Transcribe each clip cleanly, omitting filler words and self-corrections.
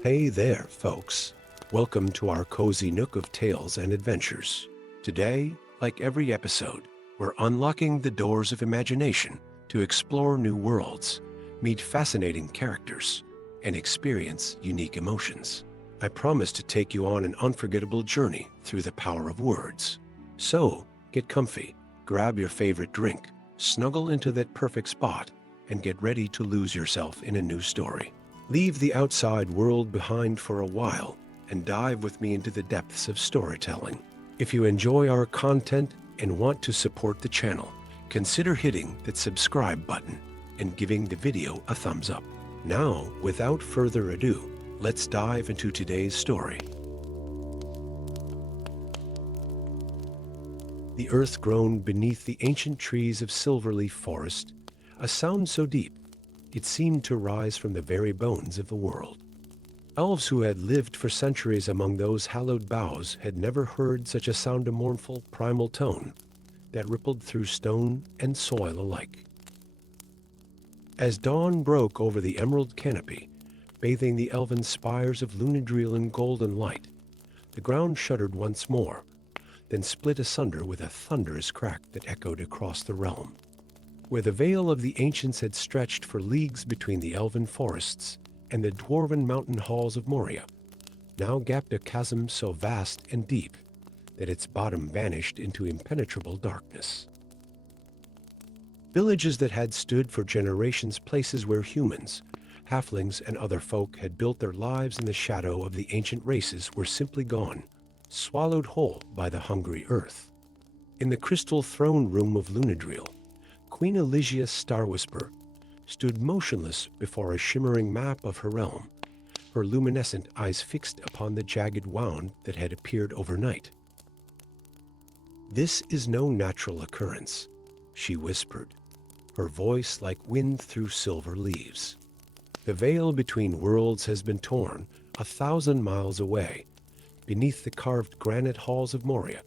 Hey there, folks. Welcome to our cozy nook of tales and adventures. Today, like every episode, we're unlocking the doors of imagination to explore new worlds, meet fascinating characters, and experience unique emotions. I promise to take you on an unforgettable journey through the power of words. So, get comfy, grab your favorite drink, snuggle into that perfect spot, and get ready to lose yourself in a new story. Leave the outside world behind for a while and dive with me into the depths of storytelling. If you enjoy our content and want to support the channel, consider hitting that subscribe button and giving the video a thumbs up. Now, without further ado, let's dive into today's story. The earth groaned beneath the ancient trees of Silverleaf Forest, a sound so deep it seemed to rise from the very bones of the world. Elves who had lived for centuries among those hallowed boughs had never heard such a sound, a mournful, primal tone that rippled through stone and soil alike. As dawn broke over the emerald canopy, bathing the elven spires of Lunadriel in golden light, the ground shuddered once more, then split asunder with a thunderous crack that echoed across the realm. Where the veil of the ancients had stretched for leagues between the elven forests and the dwarven mountain halls of Moria, now gapped a chasm so vast and deep that its bottom vanished into impenetrable darkness. Villages that had stood for generations, places where humans, halflings, and other folk had built their lives in the shadow of the ancient races, were simply gone, swallowed whole by the hungry earth. In the crystal throne room of Lunadriel, Queen Elysia's Star Whisper stood motionless before a shimmering map of her realm, her luminescent eyes fixed upon the jagged wound that had appeared overnight. "This is no natural occurrence," she whispered, her voice like wind through silver leaves. "The veil between worlds has been torn 1,000 miles away, beneath the carved granite halls of Moria.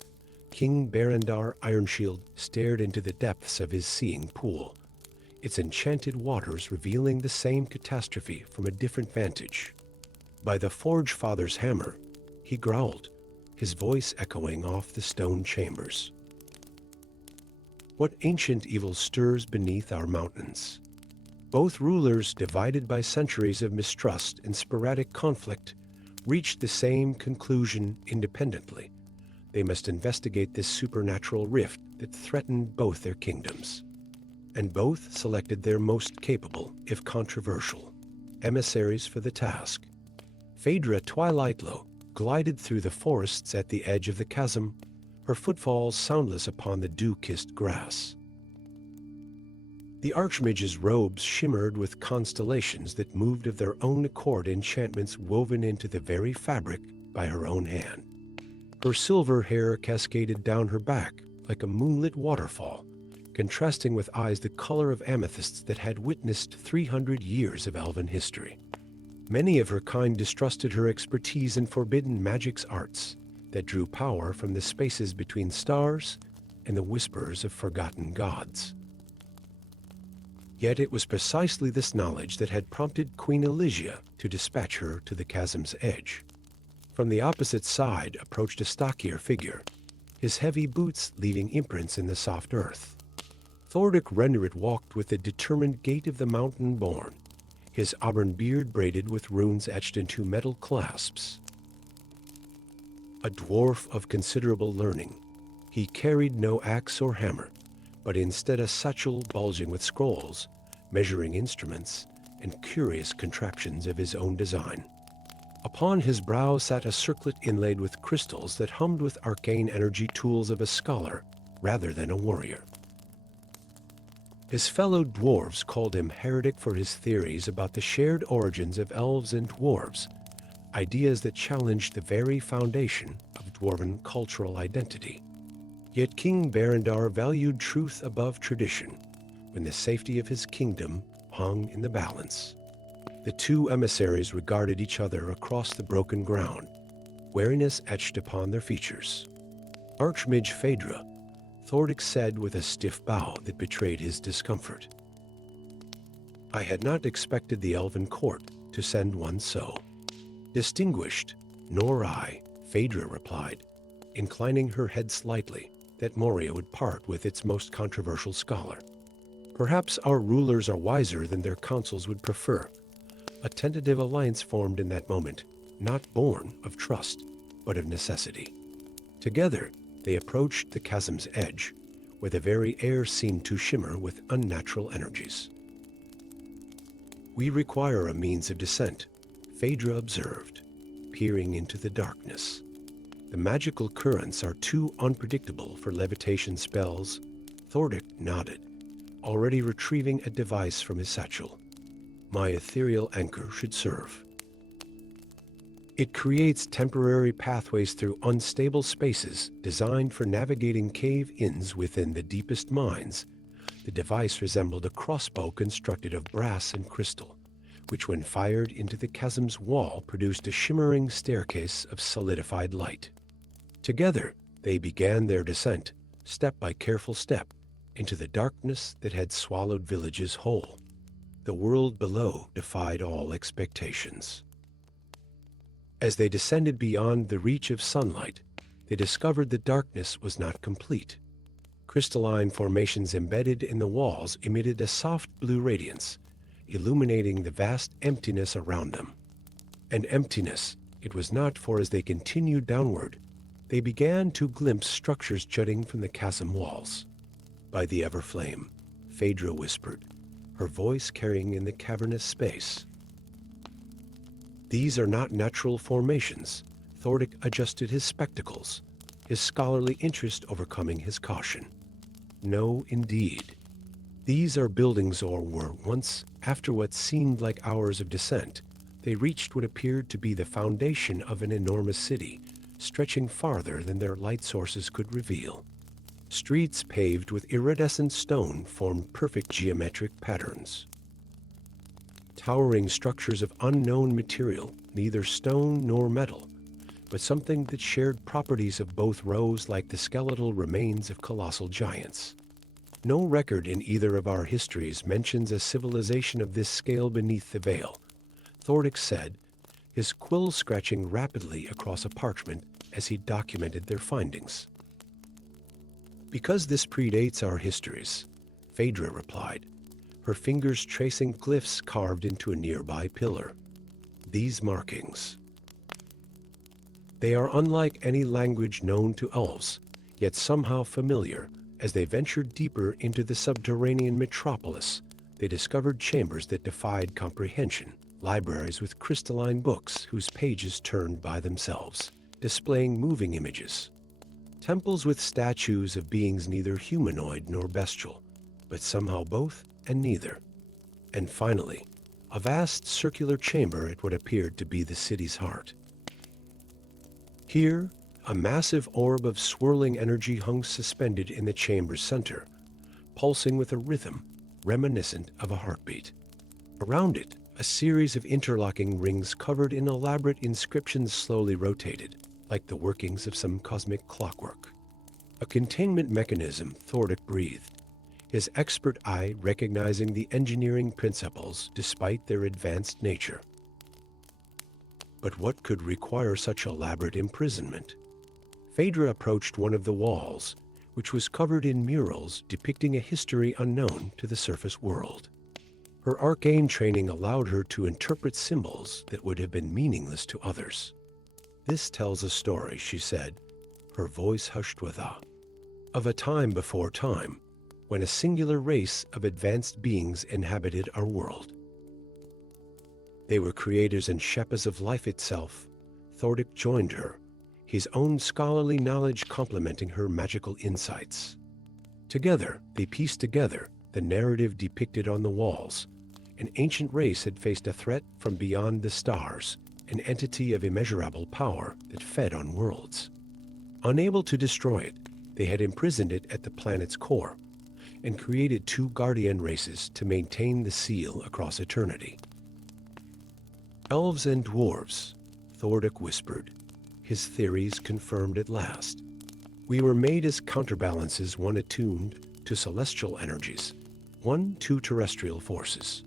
King Berendar Ironshield stared into the depths of his seeing pool, its enchanted waters revealing the same catastrophe from a different vantage. By the Forge Father's hammer, he growled, his voice echoing off the stone chambers. What ancient evil stirs beneath our mountains? Both rulers, divided by centuries of mistrust and sporadic conflict, reached the same conclusion independently. They must investigate this supernatural rift that threatened both their kingdoms. And both selected their most capable, if controversial, emissaries for the task. Phaedra Twilightlow glided through the forests at the edge of the chasm, her footfalls soundless upon the dew-kissed grass. The Archmage's robes shimmered with constellations that moved of their own accord, enchantments woven into the very fabric by her own hand. Her silver hair cascaded down her back like a moonlit waterfall, contrasting with eyes the color of amethysts that had witnessed 300 years of elven history. Many of her kind distrusted her expertise in forbidden magic's arts that drew power from the spaces between stars and the whispers of forgotten gods. Yet it was precisely this knowledge that had prompted Queen Elysia to dispatch her to the chasm's edge. From the opposite side approached a stockier figure, his heavy boots leaving imprints in the soft earth. Thordic Renderit walked with the determined gait of the mountain-born, his auburn beard braided with runes etched into metal clasps. A dwarf of considerable learning, he carried no axe or hammer, but instead a satchel bulging with scrolls, measuring instruments, and curious contraptions of his own design. Upon his brow sat a circlet inlaid with crystals that hummed with arcane energy, tools of a scholar rather than a warrior. His fellow dwarves called him heretic for his theories about the shared origins of elves and dwarves, ideas that challenged the very foundation of dwarven cultural identity. Yet King Berendar valued truth above tradition, when the safety of his kingdom hung in the balance. The two emissaries regarded each other across the broken ground, wariness etched upon their features. "Archmage Phaedra," Thordic said with a stiff bow that betrayed his discomfort. "I had not expected the elven court to send one so." Distinguished, nor I, Phaedra replied, inclining her head slightly, that Moria would part with its most controversial scholar. Perhaps our rulers are wiser than their councils would prefer. A tentative alliance formed in that moment, not born of trust, but of necessity. Together, they approached the chasm's edge, where the very air seemed to shimmer with unnatural energies. "We require a means of descent," Phaedra observed, peering into the darkness. "The magical currents are too unpredictable for levitation spells." Thordic nodded, already retrieving a device from his satchel. "My ethereal anchor should serve. It creates temporary pathways through unstable spaces designed for navigating cave-ins within the deepest mines." The device resembled a crossbow constructed of brass and crystal, which when fired into the chasm's wall produced a shimmering staircase of solidified light. Together, they began their descent, step by careful step, into the darkness that had swallowed villages whole. The world below defied all expectations. As they descended beyond the reach of sunlight, they discovered the darkness was not complete. Crystalline formations embedded in the walls emitted a soft blue radiance, illuminating the vast emptiness around them. And emptiness it was not, for as they continued downward, they began to glimpse structures jutting from the chasm walls. "By the Everflame," Phaedra whispered, her voice carrying in the cavernous space. "These are not natural formations." Thordic adjusted his spectacles, his scholarly interest overcoming his caution. "No, indeed. These are buildings, or were once. After what seemed like hours of descent, they reached what appeared to be the foundation of an enormous city, stretching farther than their light sources could reveal. Streets paved with iridescent stone formed perfect geometric patterns. Towering structures of unknown material, neither stone nor metal, but something that shared properties of both rose like the skeletal remains of colossal giants. No record in either of our histories mentions a civilization of this scale beneath the veil," Thordic said, his quill scratching rapidly across a parchment as he documented their findings. "Because this predates our histories," Phaedra replied, her fingers tracing glyphs carved into a nearby pillar. "These markings. They are unlike any language known to elves, yet somehow familiar. As they ventured deeper into the subterranean metropolis, they discovered chambers that defied comprehension, libraries with crystalline books whose pages turned by themselves, displaying moving images, temples with statues of beings neither humanoid nor bestial, but somehow both and neither. And finally, a vast circular chamber at what appeared to be the city's heart. Here, a massive orb of swirling energy hung suspended in the chamber's center, pulsing with a rhythm reminiscent of a heartbeat. Around it, a series of interlocking rings covered in elaborate inscriptions slowly rotated, like the workings of some cosmic clockwork. "A containment mechanism," Thordic breathed, his expert eye recognizing the engineering principles despite their advanced nature. But what could require such elaborate imprisonment? Phaedra approached one of the walls, which was covered in murals depicting a history unknown to the surface world. Her arcane training allowed her to interpret symbols that would have been meaningless to others. "This tells a story," she said, her voice hushed with awe, "of a time before time, when a singular race of advanced beings inhabited our world. They were creators and shepherds of life itself." Thordic joined her, his own scholarly knowledge complementing her magical insights. Together, they pieced together the narrative depicted on the walls. An ancient race had faced a threat from beyond the stars, an entity of immeasurable power that fed on worlds. Unable to destroy it, they had imprisoned it at the planet's core and created two guardian races to maintain the seal across eternity. "Elves and dwarves," Thordic whispered, his theories confirmed at last. "We were made as counterbalances, one attuned to celestial energies, one to terrestrial forces,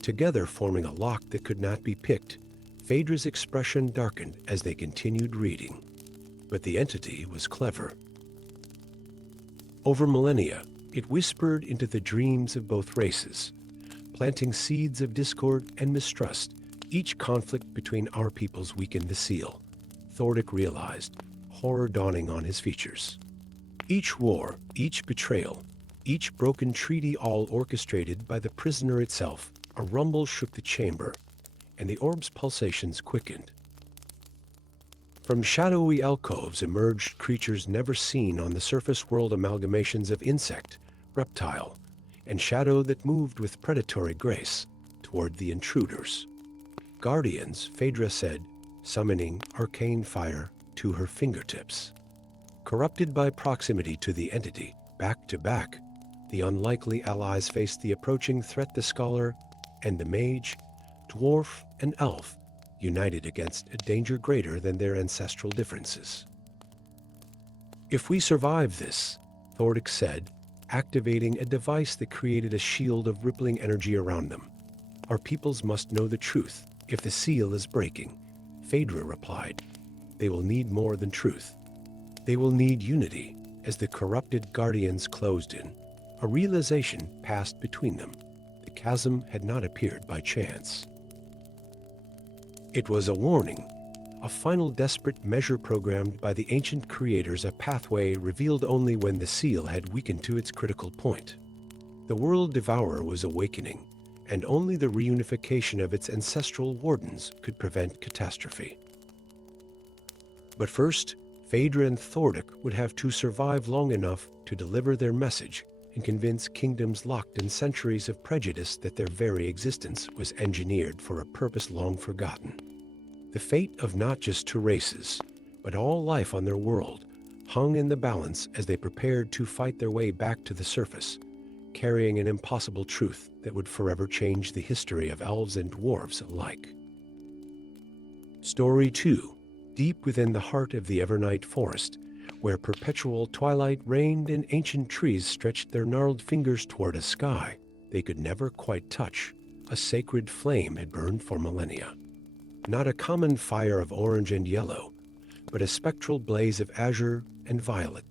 together forming a lock that could not be picked, Phaedra's expression darkened as they continued reading. But the entity was clever. Over millennia, it whispered into the dreams of both races, planting seeds of discord and mistrust. Each conflict between our peoples weakened the seal, Thordic realized, horror dawning on his features. Each war, each betrayal, each broken treaty, all orchestrated by the prisoner itself. A rumble shook the chamber, and the orb's pulsations quickened. From shadowy alcoves emerged creatures never seen on the surface world, amalgamations of insect, reptile, and shadow that moved with predatory grace toward the intruders. Guardians, Phaedra said, summoning arcane fire to her fingertips. Corrupted by proximity to the entity, back to back, the unlikely allies faced the approaching threat. The scholar and the mage, dwarf and elf, united against a danger greater than their ancestral differences. If we survive this, Thordic said, activating a device that created a shield of rippling energy around them, our peoples must know the truth. If the seal is breaking, Phaedra replied, they will need more than truth. They will need unity. As the corrupted guardians closed in, a realization passed between them. The chasm had not appeared by chance. It was a warning, a final desperate measure programmed by the ancient creators, a pathway revealed only when the seal had weakened to its critical point. The world devourer was awakening, and only the reunification of its ancestral wardens could prevent catastrophe. But first, Phaedra and Thordic would have to survive long enough to deliver their message and convince kingdoms locked in centuries of prejudice that their very existence was engineered for a purpose long forgotten. The fate of not just two races, but all life on their world, hung in the balance as they prepared to fight their way back to the surface, carrying an impossible truth that would forever change the history of elves and dwarves alike. Story 2. Deep within the heart of the Evernight forest, where perpetual twilight reigned and ancient trees stretched their gnarled fingers toward a sky they could never quite touch, a sacred flame had burned for millennia. Not a common fire of orange and yellow, but a spectral blaze of azure and violet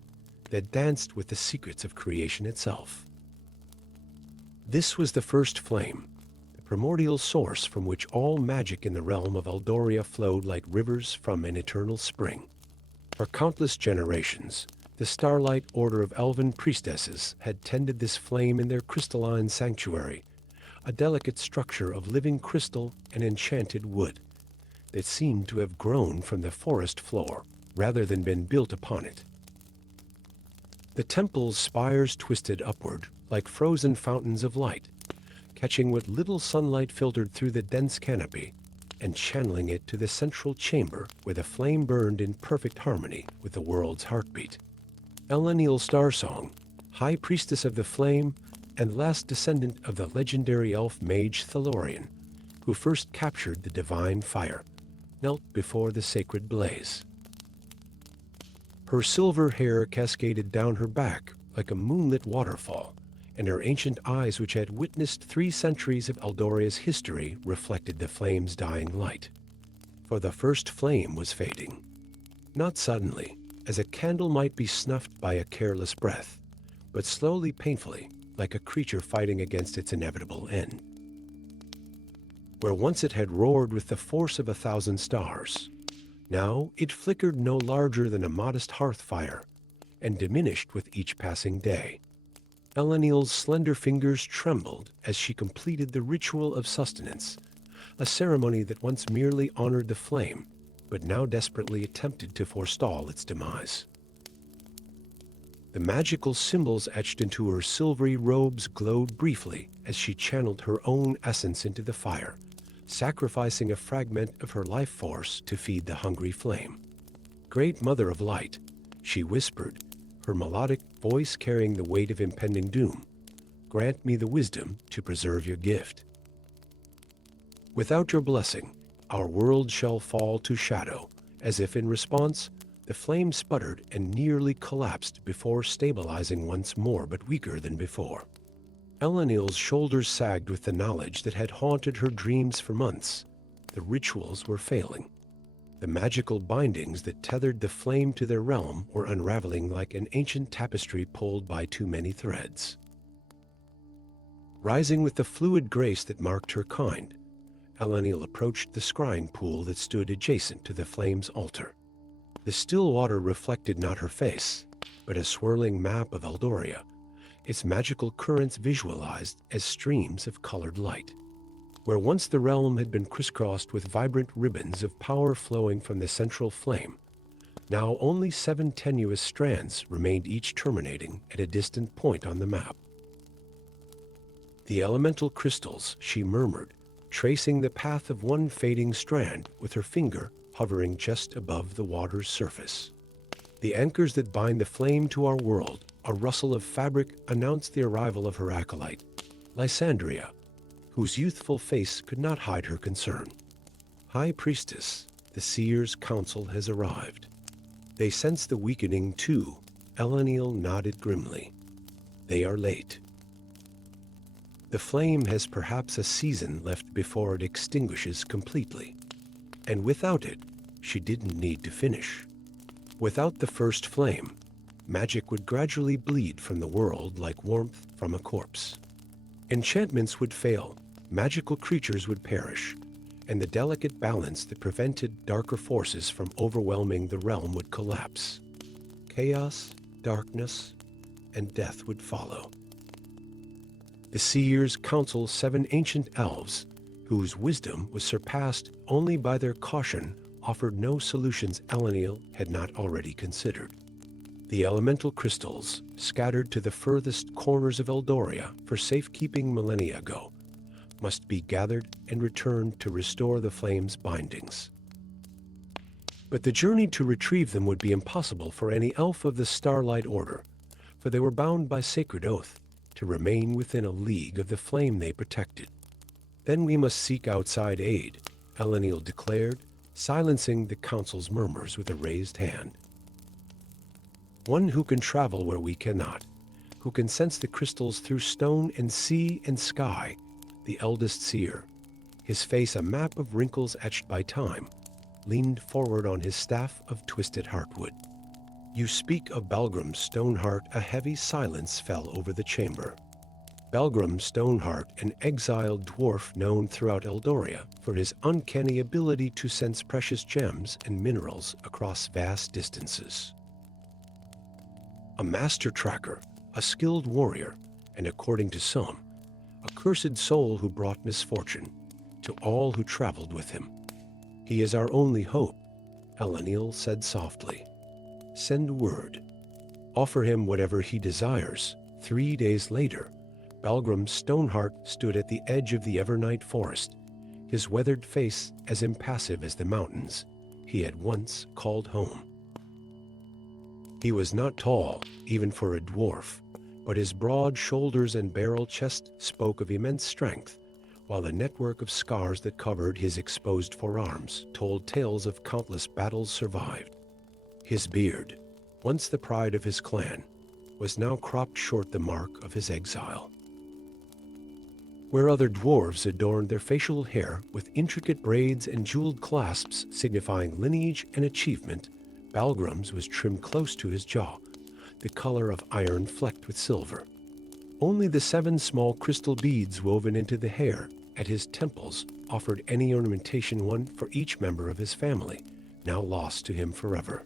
that danced with the secrets of creation itself. This was the first flame, the primordial source from which all magic in the realm of Eldoria flowed like rivers from an eternal spring. For countless generations, the Starlight Order of elven priestesses had tended this flame in their crystalline sanctuary, a delicate structure of living crystal and enchanted wood that seemed to have grown from the forest floor rather than been built upon it. The temple's spires twisted upward like frozen fountains of light, catching what little sunlight filtered through the dense canopy and channeling it to the central chamber where the flame burned in perfect harmony with the world's heartbeat. Elenial Starsong, high priestess of the flame and last descendant of the legendary elf mage Thalorian, who first captured the divine fire, knelt before the sacred blaze. Her silver hair cascaded down her back like a moonlit waterfall, and her ancient eyes, which had witnessed 3 centuries of Eldoria's history, reflected the flame's dying light. For the first flame was fading. Not suddenly, as a candle might be snuffed by a careless breath, but slowly, painfully, like a creature fighting against its inevitable end. Where once it had roared with the force of 1,000 stars, now it flickered no larger than a modest hearth fire, and diminished with each passing day. Elenial's slender fingers trembled as she completed the ritual of sustenance, a ceremony that once merely honored the flame, but now desperately attempted to forestall its demise. The magical symbols etched into her silvery robes glowed briefly as she channeled her own essence into the fire, sacrificing a fragment of her life force to feed the hungry flame. Great Mother of Light, she whispered, her melodic voice carrying the weight of impending doom, grant me the wisdom to preserve your gift. Without your blessing, our world shall fall to shadow. As if in response, the flame sputtered and nearly collapsed before stabilizing once more, but weaker than before. Elenial's shoulders sagged with the knowledge that had haunted her dreams for months. The rituals were failing. The magical bindings that tethered the flame to their realm were unraveling like an ancient tapestry pulled by too many threads. Rising with the fluid grace that marked her kind, Eleniel approached the scrying pool that stood adjacent to the flame's altar. The still water reflected not her face, but a swirling map of Eldoria, its magical currents visualized as streams of colored light. Where once the realm had been crisscrossed with vibrant ribbons of power flowing from the central flame, now only 7 tenuous strands remained, each terminating at a distant point on the map. The elemental crystals, she murmured, tracing the path of one fading strand with her finger hovering just above the water's surface. The anchors that bind the flame to our world, a rustle of fabric announced the arrival of her acolyte, Lysandria, whose youthful face could not hide her concern. High Priestess, the Seer's council has arrived. They sense the weakening too. Eleniel nodded grimly. They are late. The flame has perhaps a season left before it extinguishes completely. And without it, she didn't need to finish. Without the first flame, magic would gradually bleed from the world like warmth from a corpse. Enchantments would fail, magical creatures would perish, and the delicate balance that prevented darker forces from overwhelming the realm would collapse. Chaos, darkness, and death would follow. The Seer's counsel 7 ancient elves, whose wisdom was surpassed only by their caution, offered no solutions Eleniel had not already considered. The elemental crystals, scattered to the furthest corners of Eldoria for safekeeping millennia ago, must be gathered and returned to restore the flame's bindings. But the journey to retrieve them would be impossible for any elf of the Starlight Order, for they were bound by sacred oath to remain within a league of the flame they protected. Then we must seek outside aid, Eleniel declared, silencing the council's murmurs with a raised hand. One who can travel where we cannot, who can sense the crystals through stone and sea and sky, the eldest seer, his face a map of wrinkles etched by time, leaned forward on his staff of twisted heartwood. You speak of Balgrum Stoneheart. A heavy silence fell over the chamber. Balgrum Stoneheart, an exiled dwarf known throughout Eldoria for his uncanny ability to sense precious gems and minerals across vast distances. A master tracker, a skilled warrior, and according to some, a cursed soul who brought misfortune to all who traveled with him. He is our only hope, Eleniel said softly. Send word. Offer him whatever he desires. 3 days later, Balgrum Stoneheart stood at the edge of the Evernight forest, his weathered face as impassive as the mountains he had once called home. He was not tall, even for a dwarf, but his broad shoulders and barrel chest spoke of immense strength, while the network of scars that covered his exposed forearms told tales of countless battles survived. His beard, once the pride of his clan, was now cropped short, the mark of his exile. Where other dwarves adorned their facial hair with intricate braids and jeweled clasps signifying lineage and achievement, Balgrum's was trimmed close to his jaw, the color of iron flecked with silver. Only the 7 small crystal beads woven into the hair at his temples offered any ornamentation, one for each member of his family, now lost to him forever.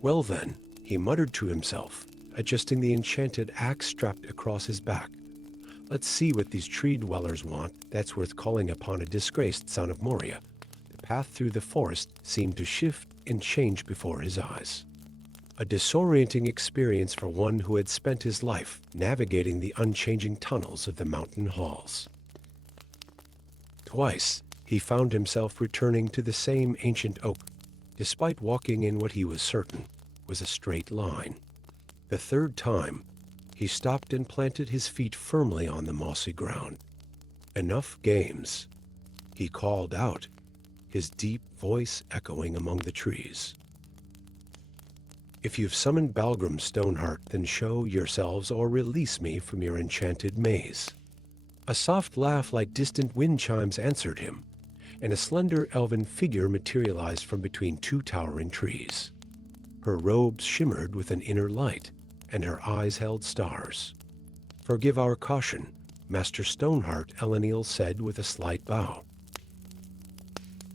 Well then, he muttered to himself, adjusting the enchanted axe strapped across his back. Let's see what these tree dwellers want that's worth calling upon a disgraced son of Moria. The path through the forest seemed to shift and change before his eyes. A disorienting experience for one who had spent his life navigating the unchanging tunnels of the mountain halls. Twice, he found himself returning to the same ancient oak, despite walking in what he was certain was a straight line. The third time, he stopped and planted his feet firmly on the mossy ground. Enough games, he called out, his deep voice echoing among the trees. If you've summoned Balgrum Stoneheart, then show yourselves or release me from your enchanted maze. A soft laugh like distant wind chimes answered him, and a slender elven figure materialized from between two towering trees. Her robes shimmered with an inner light, and her eyes held stars. "Forgive our caution," Master Stoneheart Eleniel said with a slight bow.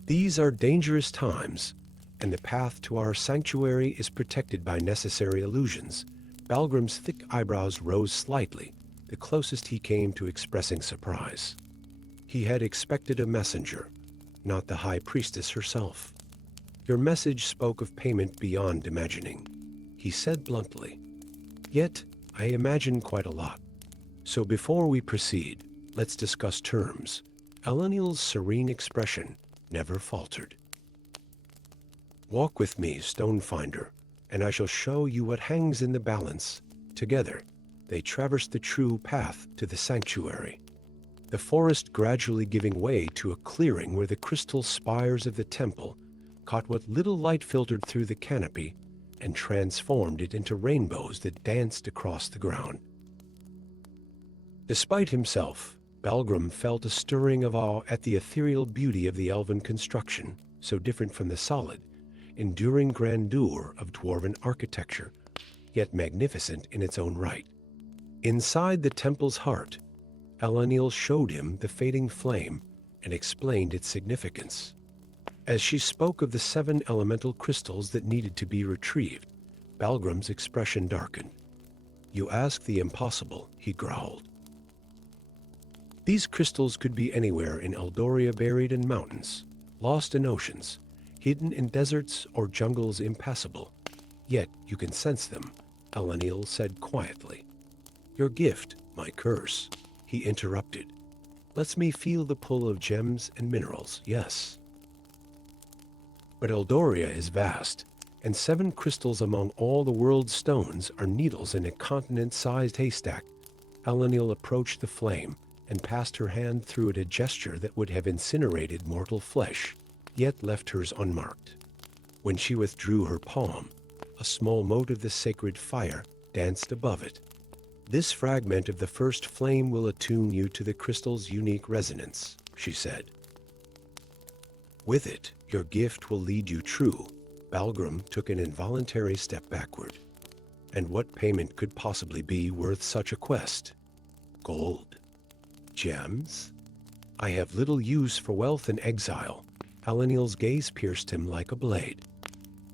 "These are dangerous times, and the path to our sanctuary is protected by necessary illusions." Balgrim's thick eyebrows rose slightly, the closest he came to expressing surprise. He had expected a messenger, not the High Priestess herself. "Your message spoke of payment beyond imagining," he said bluntly. "Yet, I imagine quite a lot. So before we proceed, let's discuss terms." Eleniel's serene expression never faltered. "Walk with me, Stonefinder, and I shall show you what hangs in the balance." Together, they traversed the true path to the sanctuary, the forest gradually giving way to a clearing where the crystal spires of the temple caught what little light filtered through the canopy and transformed it into rainbows that danced across the ground. Despite himself, Balgrim felt a stirring of awe at the ethereal beauty of the elven construction, so different from the solid, enduring grandeur of dwarven architecture, yet magnificent in its own right. Inside the temple's heart, Eleniel showed him the fading flame and explained its significance. As she spoke of the 7 elemental crystals that needed to be retrieved, Balgrim's expression darkened. "You ask the impossible," he growled. "These crystals could be anywhere in Eldoria, buried in mountains, lost in oceans, hidden in deserts or jungles impassable. Yet you can sense them," Eleniel said quietly. "Your gift, my curse," he interrupted, "lets me feel the pull of gems and minerals, yes. But Eldoria is vast, and 7 crystals among all the world's stones are needles in a continent-sized haystack." Eleniel approached the flame and passed her hand through it, a gesture that would have incinerated mortal flesh, yet left hers unmarked. When she withdrew her palm, a small mote of the sacred fire danced above it. "This fragment of the first flame will attune you to the crystal's unique resonance," she said. "With it, your gift will lead you true." Balgrim took an involuntary step backward. And what payment could possibly be worth such a quest? Gold? Gems? "I have little use for wealth in exile." Eleniel's gaze pierced him like a blade.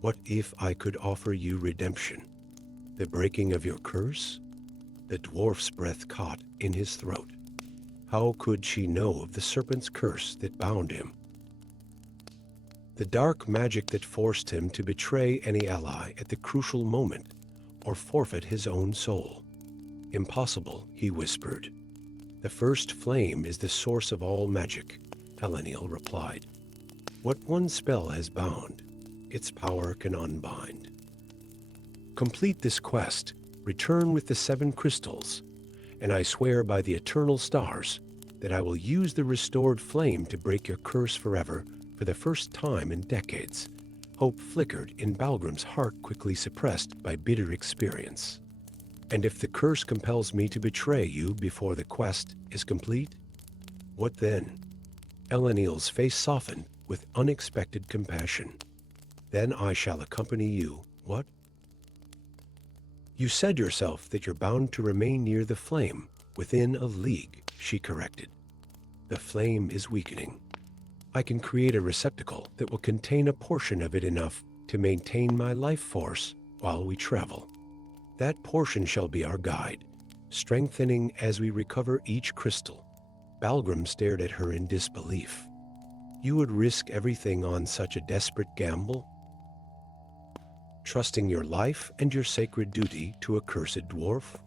"What if I could offer you redemption? The breaking of your curse?" The dwarf's breath caught in his throat. How could she know of the serpent's curse that bound him? The dark magic that forced him to betray any ally at the crucial moment, or forfeit his own soul. "Impossible," he whispered. "The first flame is the source of all magic," Eleniel replied. "What one spell has bound, its power can unbind. Complete this quest, return with the 7 crystals, and I swear by the eternal stars that I will use the restored flame to break your curse forever." For the first time in decades, hope flickered in Balgrim's heart, quickly suppressed by bitter experience. "And if the curse compels me to betray you before the quest is complete? What then?" Eleniel's face softened with unexpected compassion. "Then I shall accompany you." "What?" "You said yourself that you're bound to remain near the flame, within a league," she corrected. "The flame is weakening. I can create a receptacle that will contain a portion of it enough to maintain my life force while we travel. That portion shall be our guide, strengthening as we recover each crystal." Balgrim stared at her in disbelief. "You would risk everything on such a desperate gamble? Trusting your life and your sacred duty to a cursed dwarf?"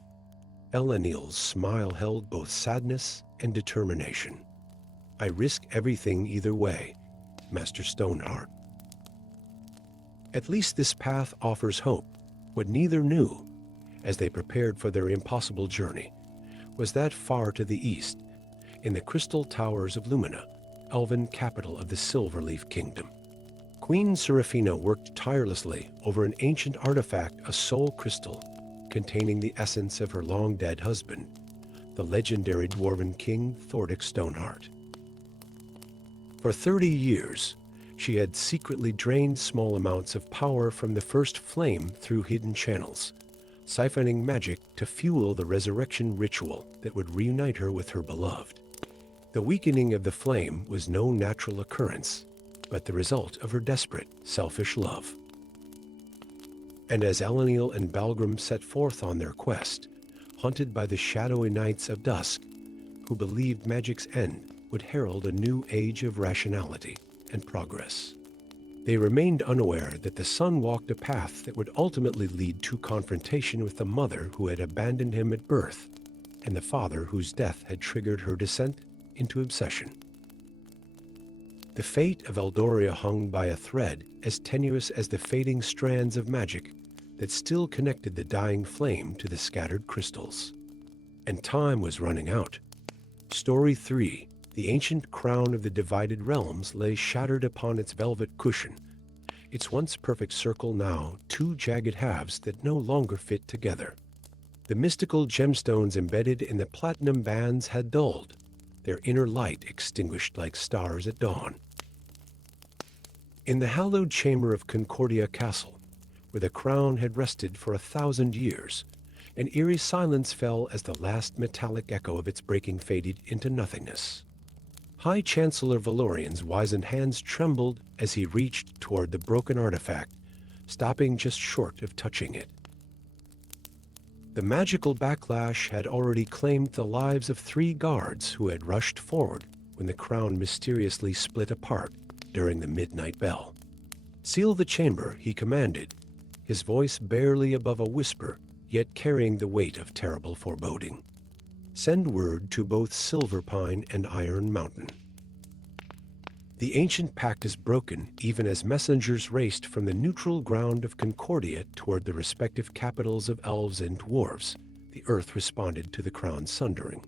Eleniel's smile held both sadness and determination. "I risk everything either way, Master Stoneheart. At least this path offers hope." What neither knew, as they prepared for their impossible journey, was that far to the east, in the crystal towers of Lumina, elven capital of the Silverleaf Kingdom, Queen Seraphina worked tirelessly over an ancient artifact, a soul crystal, containing the essence of her long-dead husband, the legendary dwarven king Thordic Stoneheart. For 30 years, she had secretly drained small amounts of power from the first flame through hidden channels, siphoning magic to fuel the resurrection ritual that would reunite her with her beloved. The weakening of the flame was no natural occurrence, but the result of her desperate, selfish love. And as Eleniel and Balgrim set forth on their quest, hunted by the shadowy knights of dusk, who believed magic's end would herald a new age of rationality and progress, they remained unaware that the son walked a path that would ultimately lead to confrontation with the mother who had abandoned him at birth, and the father whose death had triggered her descent into obsession. The fate of Eldoria hung by a thread as tenuous as the fading strands of magic that still connected the dying flame to the scattered crystals. And time was running out. Story 3, the ancient crown of the divided realms, lay shattered upon its velvet cushion, its once perfect circle now two jagged halves that no longer fit together. The mystical gemstones embedded in the platinum bands had dulled, their inner light extinguished like stars at dawn. In the hallowed chamber of Concordia Castle, where the crown had rested for 1,000 years, an eerie silence fell as the last metallic echo of its breaking faded into nothingness. High Chancellor Valorian's wizened hands trembled as he reached toward the broken artifact, stopping just short of touching it. The magical backlash had already claimed the lives of 3 guards who had rushed forward when the crown mysteriously split apart during the midnight bell. "Seal the chamber," he commanded, his voice barely above a whisper, yet carrying the weight of terrible foreboding. "Send word to both Silver Pine and Iron Mountain." The ancient pact is broken even as messengers raced from the neutral ground of Concordia toward the respective capitals of Elves and Dwarves. The earth responded to the crown's sundering.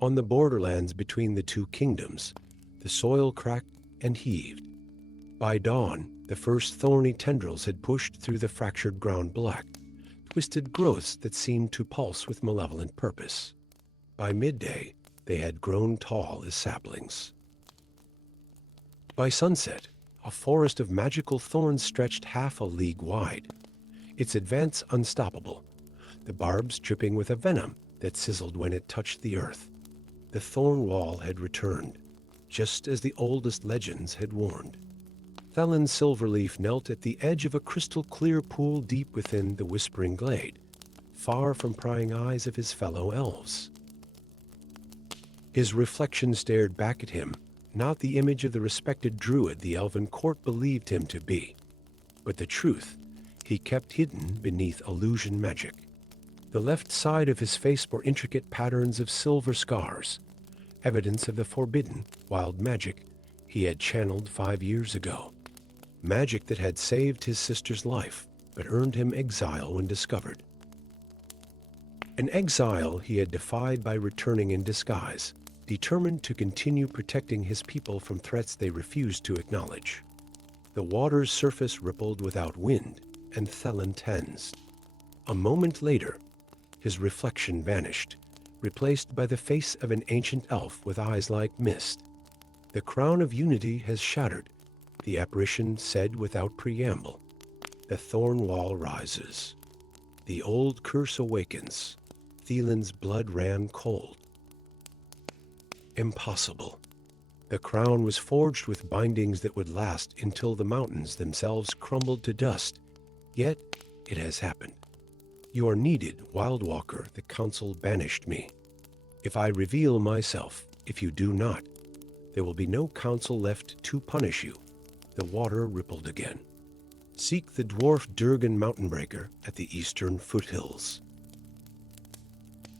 On the borderlands between the two kingdoms, the soil cracked and heaved. By dawn, the first thorny tendrils had pushed through the fractured ground black, twisted growths that seemed to pulse with malevolent purpose. By midday, they had grown tall as saplings. By sunset, a forest of magical thorns stretched half a league wide, its advance unstoppable, the barbs dripping with a venom that sizzled when it touched the earth. The Thornwall had returned, just as the oldest legends had warned. Thelin Silverleaf knelt at the edge of a crystal-clear pool deep within the whispering glade, far from prying eyes of his fellow elves. His reflection stared back at him, not the image of the respected druid the elven court believed him to be, but the truth he kept hidden beneath illusion magic. The left side of his face bore intricate patterns of silver scars, evidence of the forbidden, wild magic he had channeled 5 years ago. Magic that had saved his sister's life, but earned him exile when discovered. An exile he had defied by returning in disguise, determined to continue protecting his people from threats they refused to acknowledge. The water's surface rippled without wind, and Thelin tensed. A moment later, his reflection vanished, replaced by the face of an ancient elf with eyes like mist. "The crown of unity has shattered," the apparition said without preamble. "The Thornwall rises. The old curse awakens." Thelin's blood ran cold. Impossible. The crown was forged with bindings that would last until the mountains themselves crumbled to dust. Yet, it has happened. "You are needed, Wildwalker," the council banished me. "If I reveal myself, if you do not, there will be no council left to punish you." The water rippled again. "Seek the dwarf Durgan Mountainbreaker at the eastern foothills."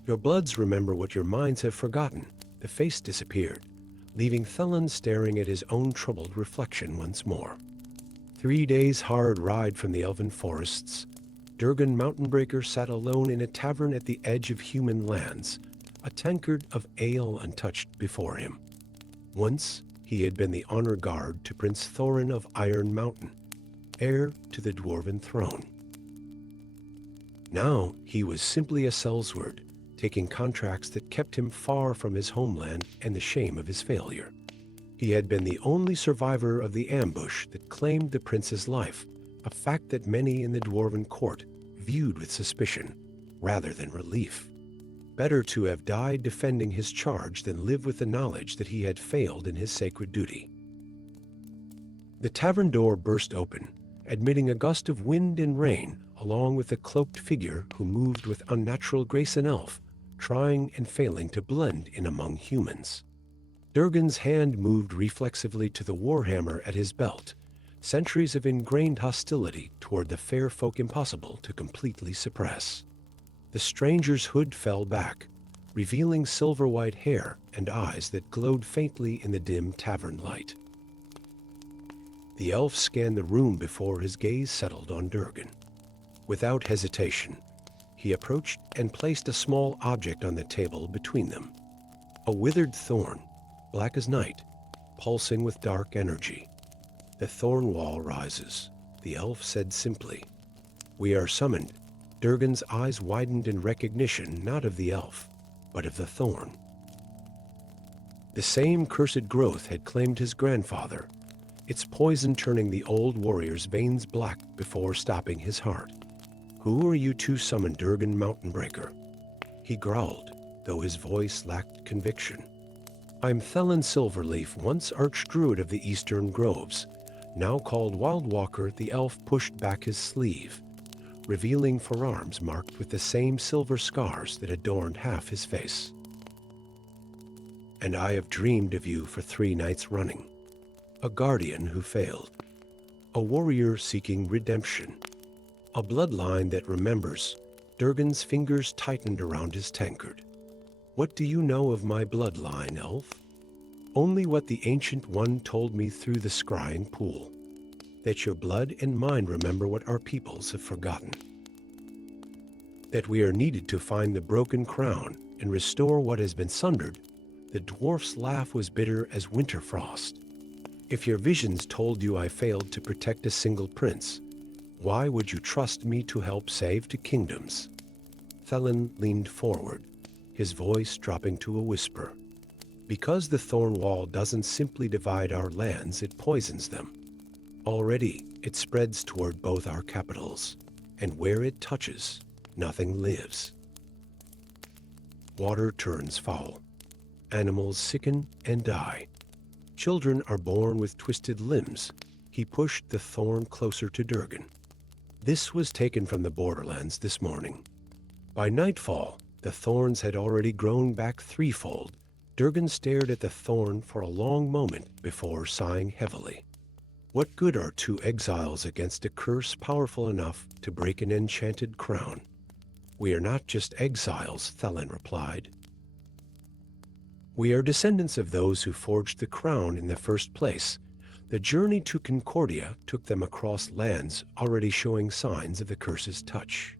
"Your bloods remember what your minds have forgotten." The face disappeared, leaving Thelin staring at his own troubled reflection once more. 3 days' hard ride from the elven forests, Durgan Mountainbreaker sat alone in a tavern at the edge of human lands, a tankard of ale untouched before him. Once, he had been the honor guard to Prince Thorin of Iron Mountain, heir to the dwarven throne. Now, he was simply a sellsword, taking contracts that kept him far from his homeland and the shame of his failure. He had been the only survivor of the ambush that claimed the prince's life, a fact that many in the dwarven court viewed with suspicion rather than relief. Better to have died defending his charge than live with the knowledge that he had failed in his sacred duty. The tavern door burst open, admitting a gust of wind and rain, along with a cloaked figure who moved with unnatural grace and elf, trying and failing to blend in among humans. Durgan's hand moved reflexively to the warhammer at his belt, centuries of ingrained hostility toward the fair folk impossible to completely suppress. The stranger's hood fell back, revealing silver-white hair and eyes that glowed faintly in the dim tavern light. The elf scanned the room before his gaze settled on Durgan. Without hesitation, he approached and placed a small object on the table between them. A withered thorn, black as night, pulsing with dark energy. "The Thornwall rises," the elf said simply. "We are summoned." Durgan's eyes widened in recognition not of the elf, but of the thorn. The same cursed growth had claimed his grandfather, its poison turning the old warrior's veins black before stopping his heart. "Who are you to summon Durgan Mountainbreaker?" he growled, though his voice lacked conviction. "I'm Thelen Silverleaf, once archdruid of the Eastern Groves, now called Wildwalker." The elf pushed back his sleeve, revealing forearms marked with the same silver scars that adorned half his face. "And I have dreamed of you for 3 nights running. A guardian who failed. A warrior seeking redemption. A bloodline that remembers." Durgan's fingers tightened around his tankard. "What do you know of my bloodline, elf?" "Only what the Ancient One told me through the scrying pool. That your blood and mine remember what our peoples have forgotten. That we are needed to find the broken crown and restore what has been sundered." The dwarf's laugh was bitter as winter frost. "If your visions told you I failed to protect a single prince, why would you trust me to help save 2 kingdoms? Thelen leaned forward, his voice dropping to a whisper. "Because the Thornwall doesn't simply divide our lands, it poisons them. Already, it spreads toward both our capitals, and where it touches, nothing lives. Water turns foul. Animals sicken and die. Children are born with twisted limbs." He pushed the thorn closer to Durgan. "This was taken from the borderlands this morning. By nightfall, the thorns had already grown back 3-fold. Durgan stared at the thorn for a long moment before sighing heavily. "What good are 2 exiles against a curse powerful enough to break an enchanted crown?" "We are not just exiles," Thelen replied. "We are descendants of those who forged the crown in the first place. The journey to Concordia took them across lands already showing signs of the curse's touch.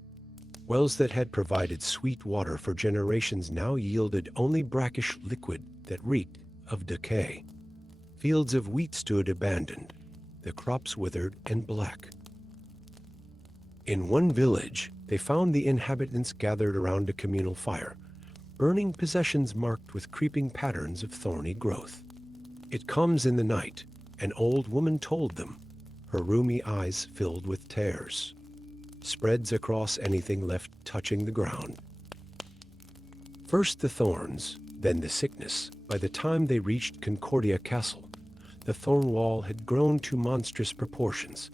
Wells that had provided sweet water for generations now yielded only brackish liquid that reeked of decay. Fields of wheat stood abandoned, the crops withered and black. In one village, they found the inhabitants gathered around a communal fire, burning possessions marked with creeping patterns of thorny growth. "It comes in the night," an old woman told them, her rheumy eyes filled with tears. "Spreads across anything left touching the ground. First the thorns, then the sickness." By the time they reached Concordia Castle, the Thornwall had grown to monstrous proportions,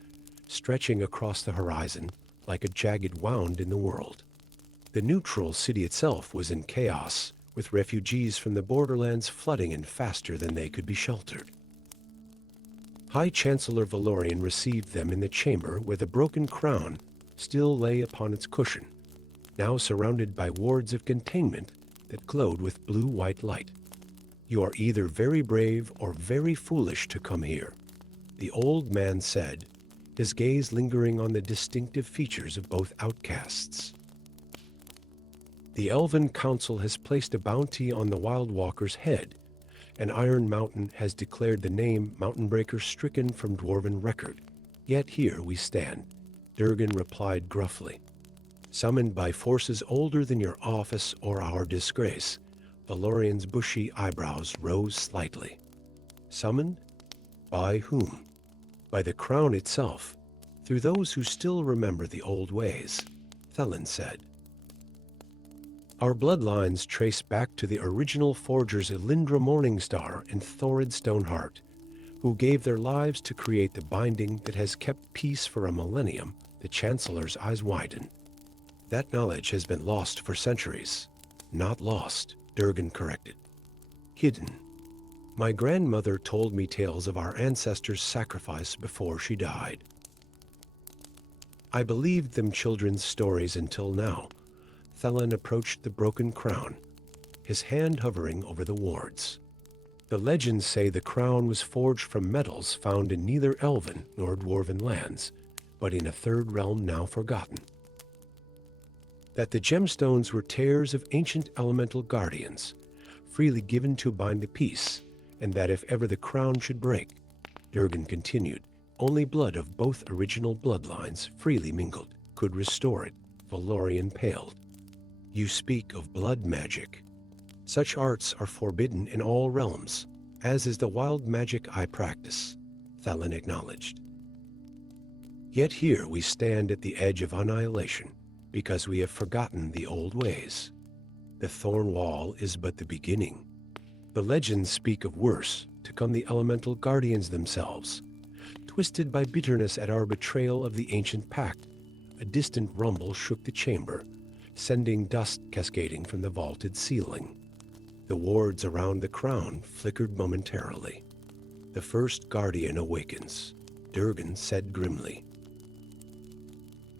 stretching across the horizon like a jagged wound in the world. The neutral city itself was in chaos, with refugees from the borderlands flooding in faster than they could be sheltered. High Chancellor Valorian received them in the chamber where the broken crown still lay upon its cushion, now surrounded by wards of containment that glowed with blue-white light. "You are either very brave or very foolish to come here," the old man said, his gaze lingering on the distinctive features of both outcasts. "The Elven Council has placed a bounty on the Wildwalker's head, and Iron Mountain has declared the name Mountainbreaker stricken from Dwarven record. Yet here we stand," Durgan replied gruffly. "Summoned by forces older than your office or our disgrace." Valorian's bushy eyebrows rose slightly. Summoned? By whom? By the crown itself, through those who still remember the old ways, Thelen said. Our bloodlines trace back to the original forgers Elindra Morningstar and Thorid Stoneheart, who gave their lives to create the binding that has kept peace for a millennium. The Chancellor's eyes widened. That knowledge has been lost for centuries. Not lost, Durgan corrected. Hidden. My grandmother told me tales of our ancestors' sacrifice before she died. I believed them children's stories until now. Thelen approached the broken crown, his hand hovering over the wards. The legends say the crown was forged from metals found in neither elven nor dwarven lands, but in a third realm now forgotten. That the gemstones were tears of ancient elemental guardians, freely given to bind the peace, and that if ever the crown should break, Durgan continued, only blood of both original bloodlines, freely mingled, could restore it. Valorian paled. You speak of blood magic. Such arts are forbidden in all realms, as is the wild magic I practice, Thelen acknowledged. Yet here we stand at the edge of annihilation, because we have forgotten the old ways. The Thornwall is but the beginning. The legends speak of worse, to come the elemental guardians themselves. Twisted by bitterness at our betrayal of the ancient pact, a distant rumble shook the chamber, sending dust cascading from the vaulted ceiling. The wards around the crown flickered momentarily. The first guardian awakens, Durgan said grimly.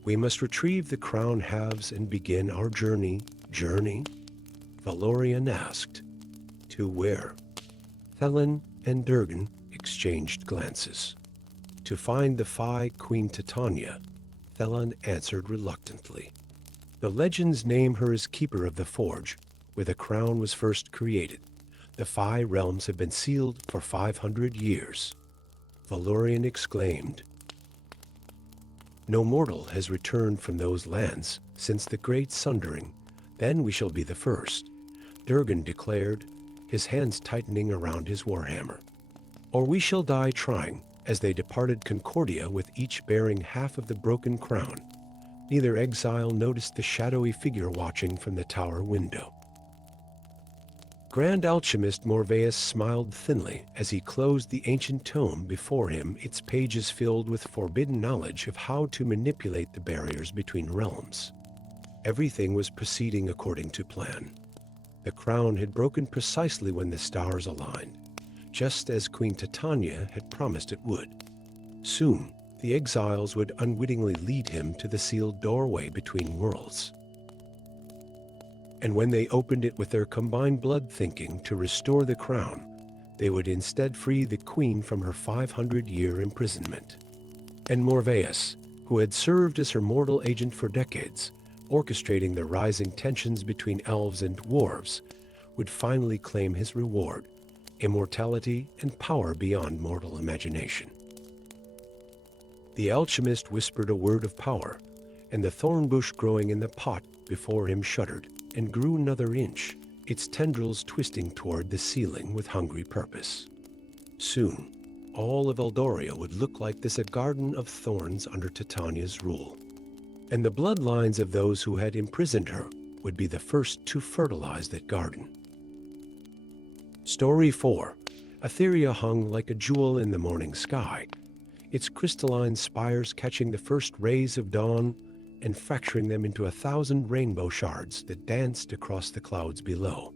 We must retrieve the crown halves and begin our journey. Journey? Valorian asked. To where? Thelen and Durgan exchanged glances. To find the Phi Queen Titania, Thelen answered reluctantly. The legends name her as keeper of the forge, where the crown was first created. The Phi realms have been sealed for 500 years. Valorian exclaimed. No mortal has returned from those lands since the great sundering. Then we shall be the first, Durgan declared, his hands tightening around his warhammer. Or we shall die trying, as they departed Concordia with each bearing half of the broken crown. Neither exile noticed the shadowy figure watching from the tower window. Grand Alchemist Morveus smiled thinly as he closed the ancient tome before him, its pages filled with forbidden knowledge of how to manipulate the barriers between realms. Everything was proceeding according to plan. The crown had broken precisely when the stars aligned, just as Queen Titania had promised it would. Soon, the exiles would unwittingly lead him to the sealed doorway between worlds. And when they opened it with their combined blood thinking to restore the crown, they would instead free the queen from her 500-year imprisonment. And Morveus, who had served as her mortal agent for decades, orchestrating the rising tensions between elves and dwarves, would finally claim his reward, immortality and power beyond mortal imagination. The alchemist whispered a word of power, and the thorn bush growing in the pot before him shuddered and grew another inch, its tendrils twisting toward the ceiling with hungry purpose. Soon, all of Eldoria would look like this, a garden of thorns under Titania's rule. And the bloodlines of those who had imprisoned her would be the first to fertilize that garden. Story 4. Aetheria hung like a jewel in the morning sky, its crystalline spires catching the first rays of dawn and fracturing them into 1,000 rainbow shards that danced across the clouds below.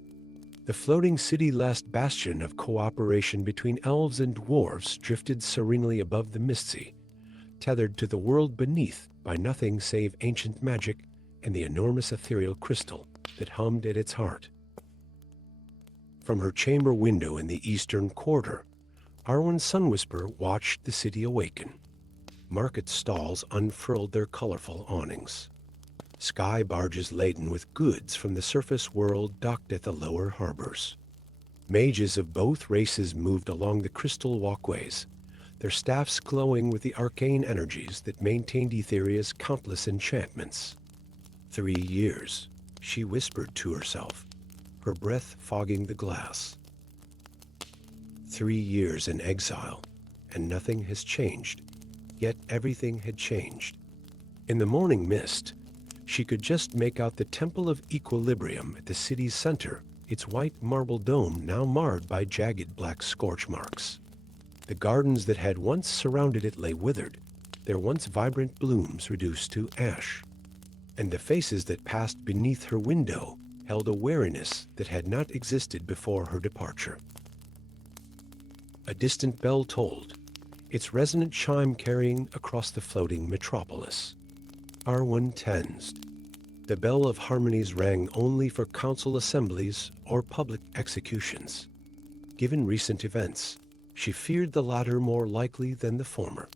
The floating city, last bastion of cooperation between elves and dwarves, drifted serenely above the mistsea, tethered to the world beneath by nothing save ancient magic and the enormous ethereal crystal that hummed at its heart. From her chamber window in the eastern quarter, Arwen Sunwhisper watched the city awaken. Market stalls unfurled their colorful awnings. Sky barges laden with goods from the surface world docked at the lower harbors. Mages of both races moved along the crystal walkways, their staffs glowing with the arcane energies that maintained Aetheria's countless enchantments. 3 years, she whispered to herself, her breath fogging the glass. 3 years in exile, and nothing has changed. Yet everything had changed. In the morning mist, she could just make out the Temple of Equilibrium at the city's center, its white marble dome now marred by jagged black scorch marks. The gardens that had once surrounded it lay withered, their once vibrant blooms reduced to ash. And the faces that passed beneath her window held a wariness that had not existed before her departure. A distant bell tolled, its resonant chime carrying across the floating metropolis. Arwen tensed. The bell of harmonies rang only for council assemblies or public executions. Given recent events, she feared the latter more likely than the former.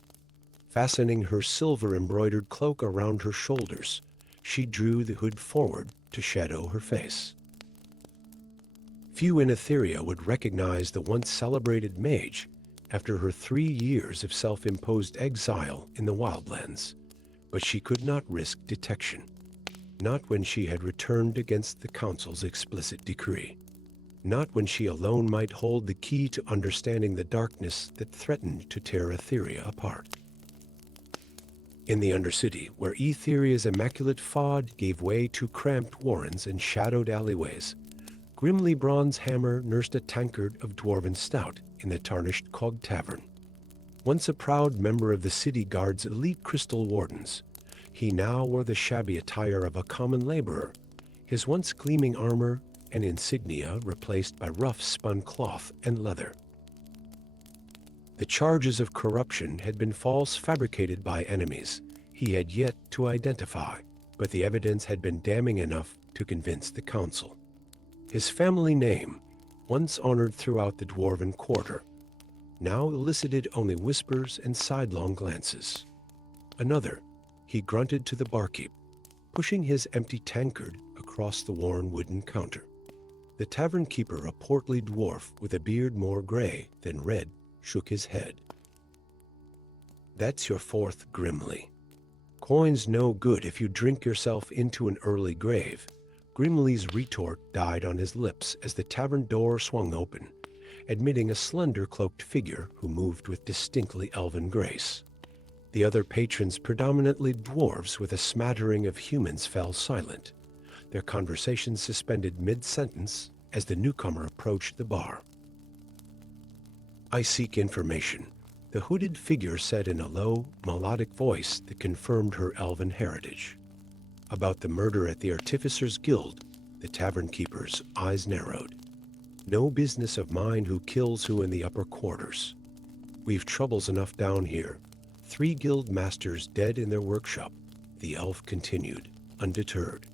Fastening her silver-embroidered cloak around her shoulders, she drew the hood forward to shadow her face. Few in Aetheria would recognize the once celebrated mage after her 3 years of self-imposed exile in the wildlands, but she could not risk detection, not when she had returned against the council's explicit decree, not when she alone might hold the key to understanding the darkness that threatened to tear Aetheria apart. In the Undercity, where Aetheria's immaculate fod gave way to cramped warrens and shadowed alleyways, Grimly Bronze Hammer nursed a tankard of dwarven stout in the tarnished Cog Tavern. Once a proud member of the city guard's elite crystal wardens, he now wore the shabby attire of a common laborer, his once gleaming armor and insignia replaced by rough spun cloth and leather. The charges of corruption had been false fabricated by enemies he had yet to identify, but the evidence had been damning enough to convince the council. His family name, once honored throughout the dwarven quarter, now elicited only whispers and sidelong glances. Another, he grunted to the barkeep, pushing his empty tankard across the worn wooden counter. The tavern keeper, a portly dwarf with a beard more gray than red, shook his head. That's your fourth, Grimly. Coin's no good if you drink yourself into an early grave. Grimly's retort died on his lips as the tavern door swung open, admitting a slender cloaked figure who moved with distinctly elven grace. The other patrons, predominantly dwarves with a smattering of humans, fell silent, their conversations suspended mid-sentence as the newcomer approached the bar. I seek information, the hooded figure said in a low, melodic voice that confirmed her elven heritage. About the murder at the Artificers Guild, the tavern keeper's eyes narrowed. No business of mine who kills who in the upper quarters. We've troubles enough down here. 3 guild masters dead in their workshop, the elf continued, undeterred.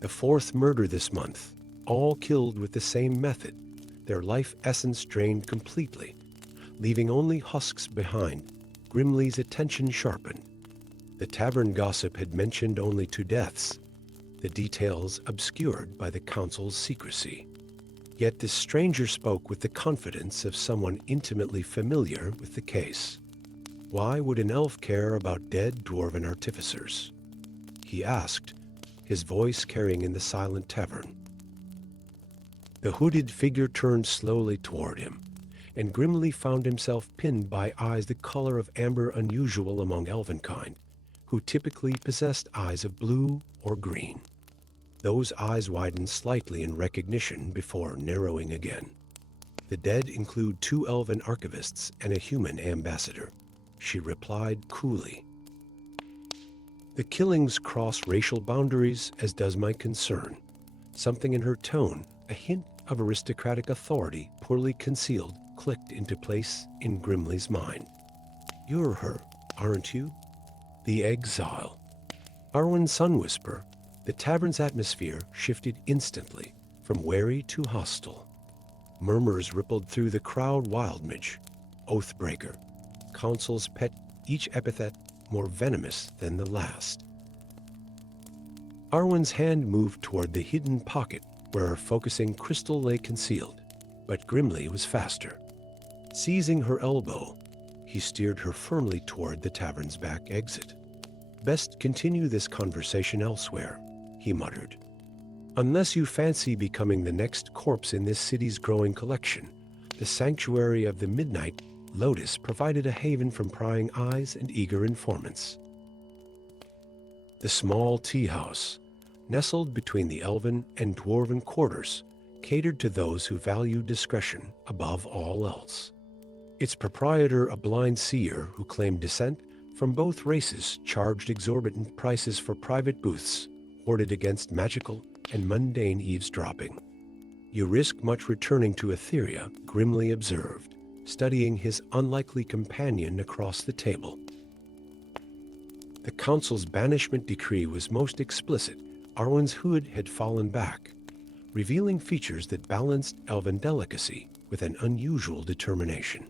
The 4th murder this month, all killed with the same method, their life essence drained completely, leaving only husks behind. Grimly's attention sharpened. The tavern gossip had mentioned only 2 deaths, the details obscured by the council's secrecy. Yet this stranger spoke with the confidence of someone intimately familiar with the case. Why would an elf care about dead dwarven artificers? He asked, his voice carrying in the silent tavern. The hooded figure turned slowly toward him, and Grimly found himself pinned by eyes the color of amber, unusual among elvenkind, who typically possessed eyes of blue or green. Those eyes widened slightly in recognition before narrowing again. The dead include 2 elven archivists and a human ambassador, she replied coolly. The killings cross racial boundaries, as does my concern. Something in her tone, a hint of aristocratic authority poorly concealed, clicked into place in Grimly's mind. You're her, aren't you? The exile. Arwen's Sun Whisper. The tavern's atmosphere shifted instantly, from wary to hostile. Murmurs rippled through the crowd. Wildmage, Oathbreaker, Council's pet, each epithet more venomous than the last. Arwen's hand moved toward the hidden pocket where her focusing crystal lay concealed, but Grimly was faster. Seizing her elbow, he steered her firmly toward the tavern's back exit. Best continue this conversation elsewhere, he muttered. Unless you fancy becoming the next corpse in this city's growing collection, The sanctuary of the Midnight Lotus provided a haven from prying eyes and eager informants. The small tea house, nestled between the elven and dwarven quarters, catered to those who valued discretion above all else. Its proprietor, a blind seer who claimed descent from both races, charged exorbitant prices for private booths, hoarded against magical and mundane eavesdropping. "You risk much returning to Aetheria," grimly observed, studying his unlikely companion across the table. The council's banishment decree was most explicit. Arwen's hood had fallen back, revealing features that balanced elven delicacy with an unusual determination.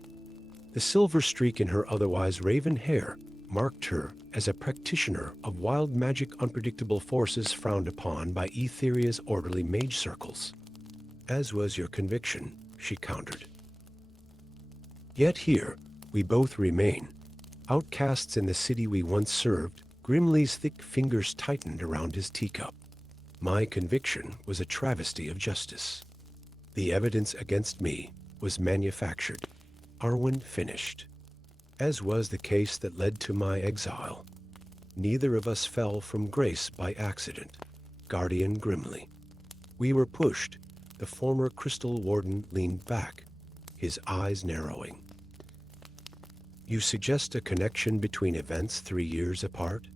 The silver streak in her otherwise raven hair marked her as a practitioner of wild magic, unpredictable forces frowned upon by Aetheria's orderly mage circles. "As was your conviction," she countered. "Yet here we both remain, outcasts in the city we once served." Grimly's thick fingers tightened around his teacup. "My conviction was a travesty of justice. The evidence against me was manufactured," Arwen finished, "as was the case that led to my exile. Neither of us fell from grace by accident, Guardian Grimly. We were pushed." The former crystal warden leaned back, his eyes narrowing. "You suggest a connection between events 3 years apart?"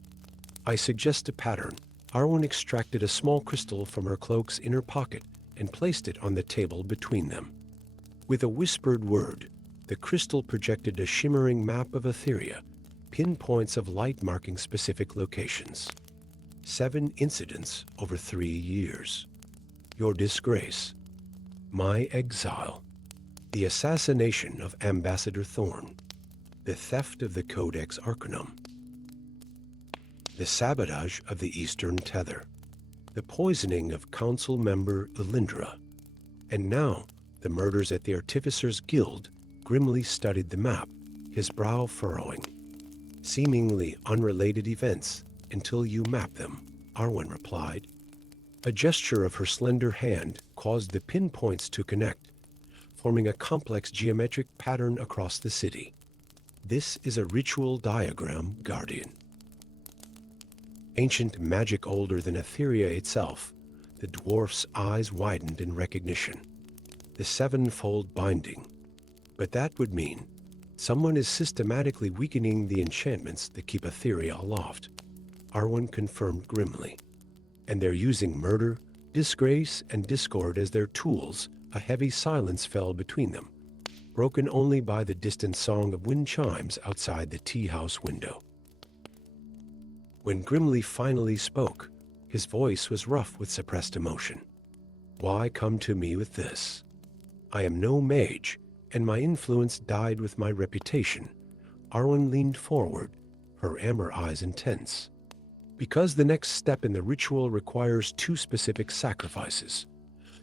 "I suggest a pattern." Arwen extracted a small crystal from her cloak's inner pocket and placed it on the table between them. With a whispered word, the crystal projected a shimmering map of Aetheria, pinpoints of light marking specific locations. 7 incidents over 3 years. Your disgrace, my exile, the assassination of Ambassador Thorn, the theft of the Codex Arcanum, the sabotage of the Eastern Tether, the poisoning of council member Elindra, and now the murders at the Artificers Guild. Grimly studied the map, his brow furrowing. "Seemingly unrelated events until you map them," Arwen replied. A gesture of her slender hand caused the pinpoints to connect, forming a complex geometric pattern across the city. "This is a ritual diagram, Guardian. Ancient magic older than Aetheria itself." The dwarf's eyes widened in recognition. "The 7-fold binding. But that would mean someone is systematically weakening the enchantments that keep Aetheria aloft," Arwen confirmed grimly. "And they're using murder, disgrace, and discord as their tools." A heavy silence fell between them, broken only by the distant song of wind chimes outside the tea house window. When Grimly finally spoke, his voice was rough with suppressed emotion. "Why come to me with this? I am no mage, and my influence died with my reputation." Arwen leaned forward, her amber eyes intense. "Because the next step in the ritual requires 2 specific sacrifices,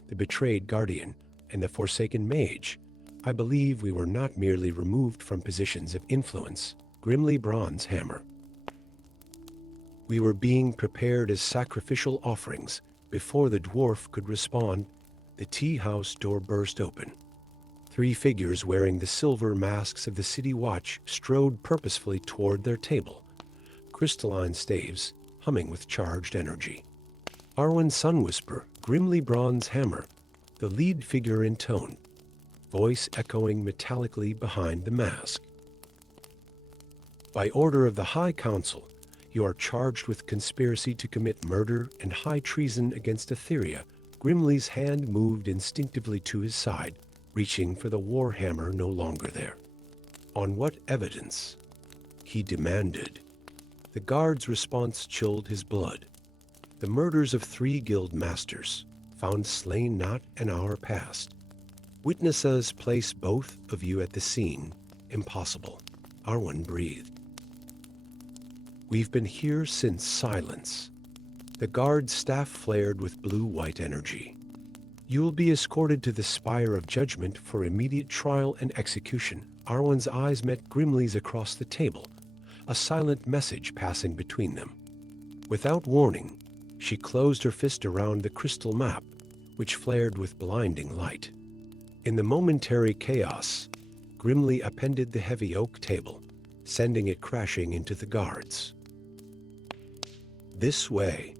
the betrayed guardian and the forsaken mage, I believe we were not merely removed from positions of influence." Grimly bronze hammer. "We were being prepared as sacrificial offerings before the dwarf could respond." The tea house door burst open. 3 figures wearing the silver masks of the city watch strode purposefully toward their table, crystalline staves humming with charged energy. Arwen Sunwhisper, Grimly bronze hammer, the lead figure intoned, voice echoing metallically behind the mask. "By order of the High Council, you are charged with conspiracy to commit murder and high treason against Aetheria." Grimly's hand moved instinctively to his side, reaching for the warhammer no longer there. "On what evidence?" he demanded. The guard's response chilled his blood. "The murders of 3 guild masters, found slain not an hour past. Witnesses place both of you at the scene. Impossible." Arwen breathed. "We've been here since silence." The guard's staff flared with blue-white energy. "You will be escorted to the Spire of Judgment for immediate trial and execution." Arwen's eyes met Grimly's across the table, a silent message passing between them. Without warning, she closed her fist around the crystal map, which flared with blinding light. In the momentary chaos, grimly appended the heavy oak table, sending it crashing into the guards. "This way,"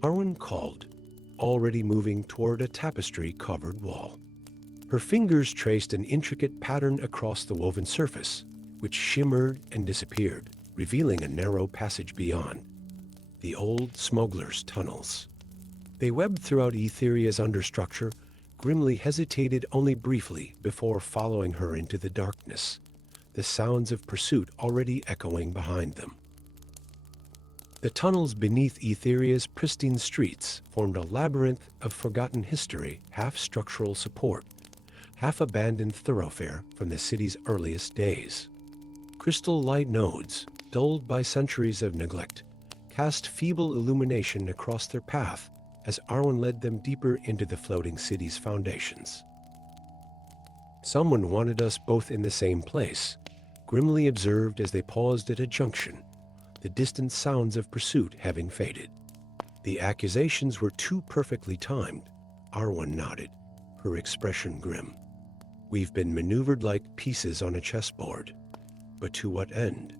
Arwen called, already moving toward a tapestry-covered wall. Her fingers traced an intricate pattern across the woven surface, which shimmered and disappeared, revealing a narrow passage beyond. The old smuggler's tunnels. They webbed throughout Aetheria's understructure, grimly hesitated only briefly before following her into the darkness, the sounds of pursuit already echoing behind them. The tunnels beneath Aetheria's pristine streets formed a labyrinth of forgotten history, half structural support, half abandoned thoroughfare from the city's earliest days. Crystal light nodes, dulled by centuries of neglect, cast feeble illumination across their path as Arwen led them deeper into the floating city's foundations. "Someone wanted us both in the same place," grimly observed as they paused at a junction, the distant sounds of pursuit having faded. "The accusations were too perfectly timed," Arwen nodded, her expression grim. "We've been maneuvered like pieces on a chessboard. But to what end?"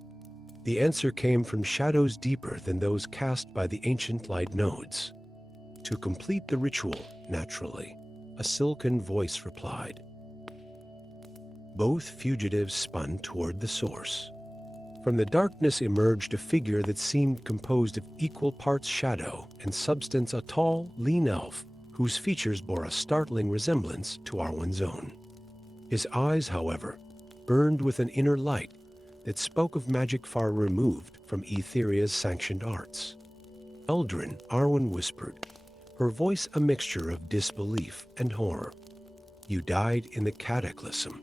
The answer came from shadows deeper than those cast by the ancient light nodes. "To complete the ritual, naturally," a silken voice replied. Both fugitives spun toward the source. From the darkness emerged a figure that seemed composed of equal parts shadow and substance, a tall, lean elf whose features bore a startling resemblance to Arwen's own. His eyes, however, burned with an inner light that spoke of magic far removed from Aetheria's sanctioned arts. "Eldrin," Arwen whispered, her voice a mixture of disbelief and horror. "You died in the cataclysm."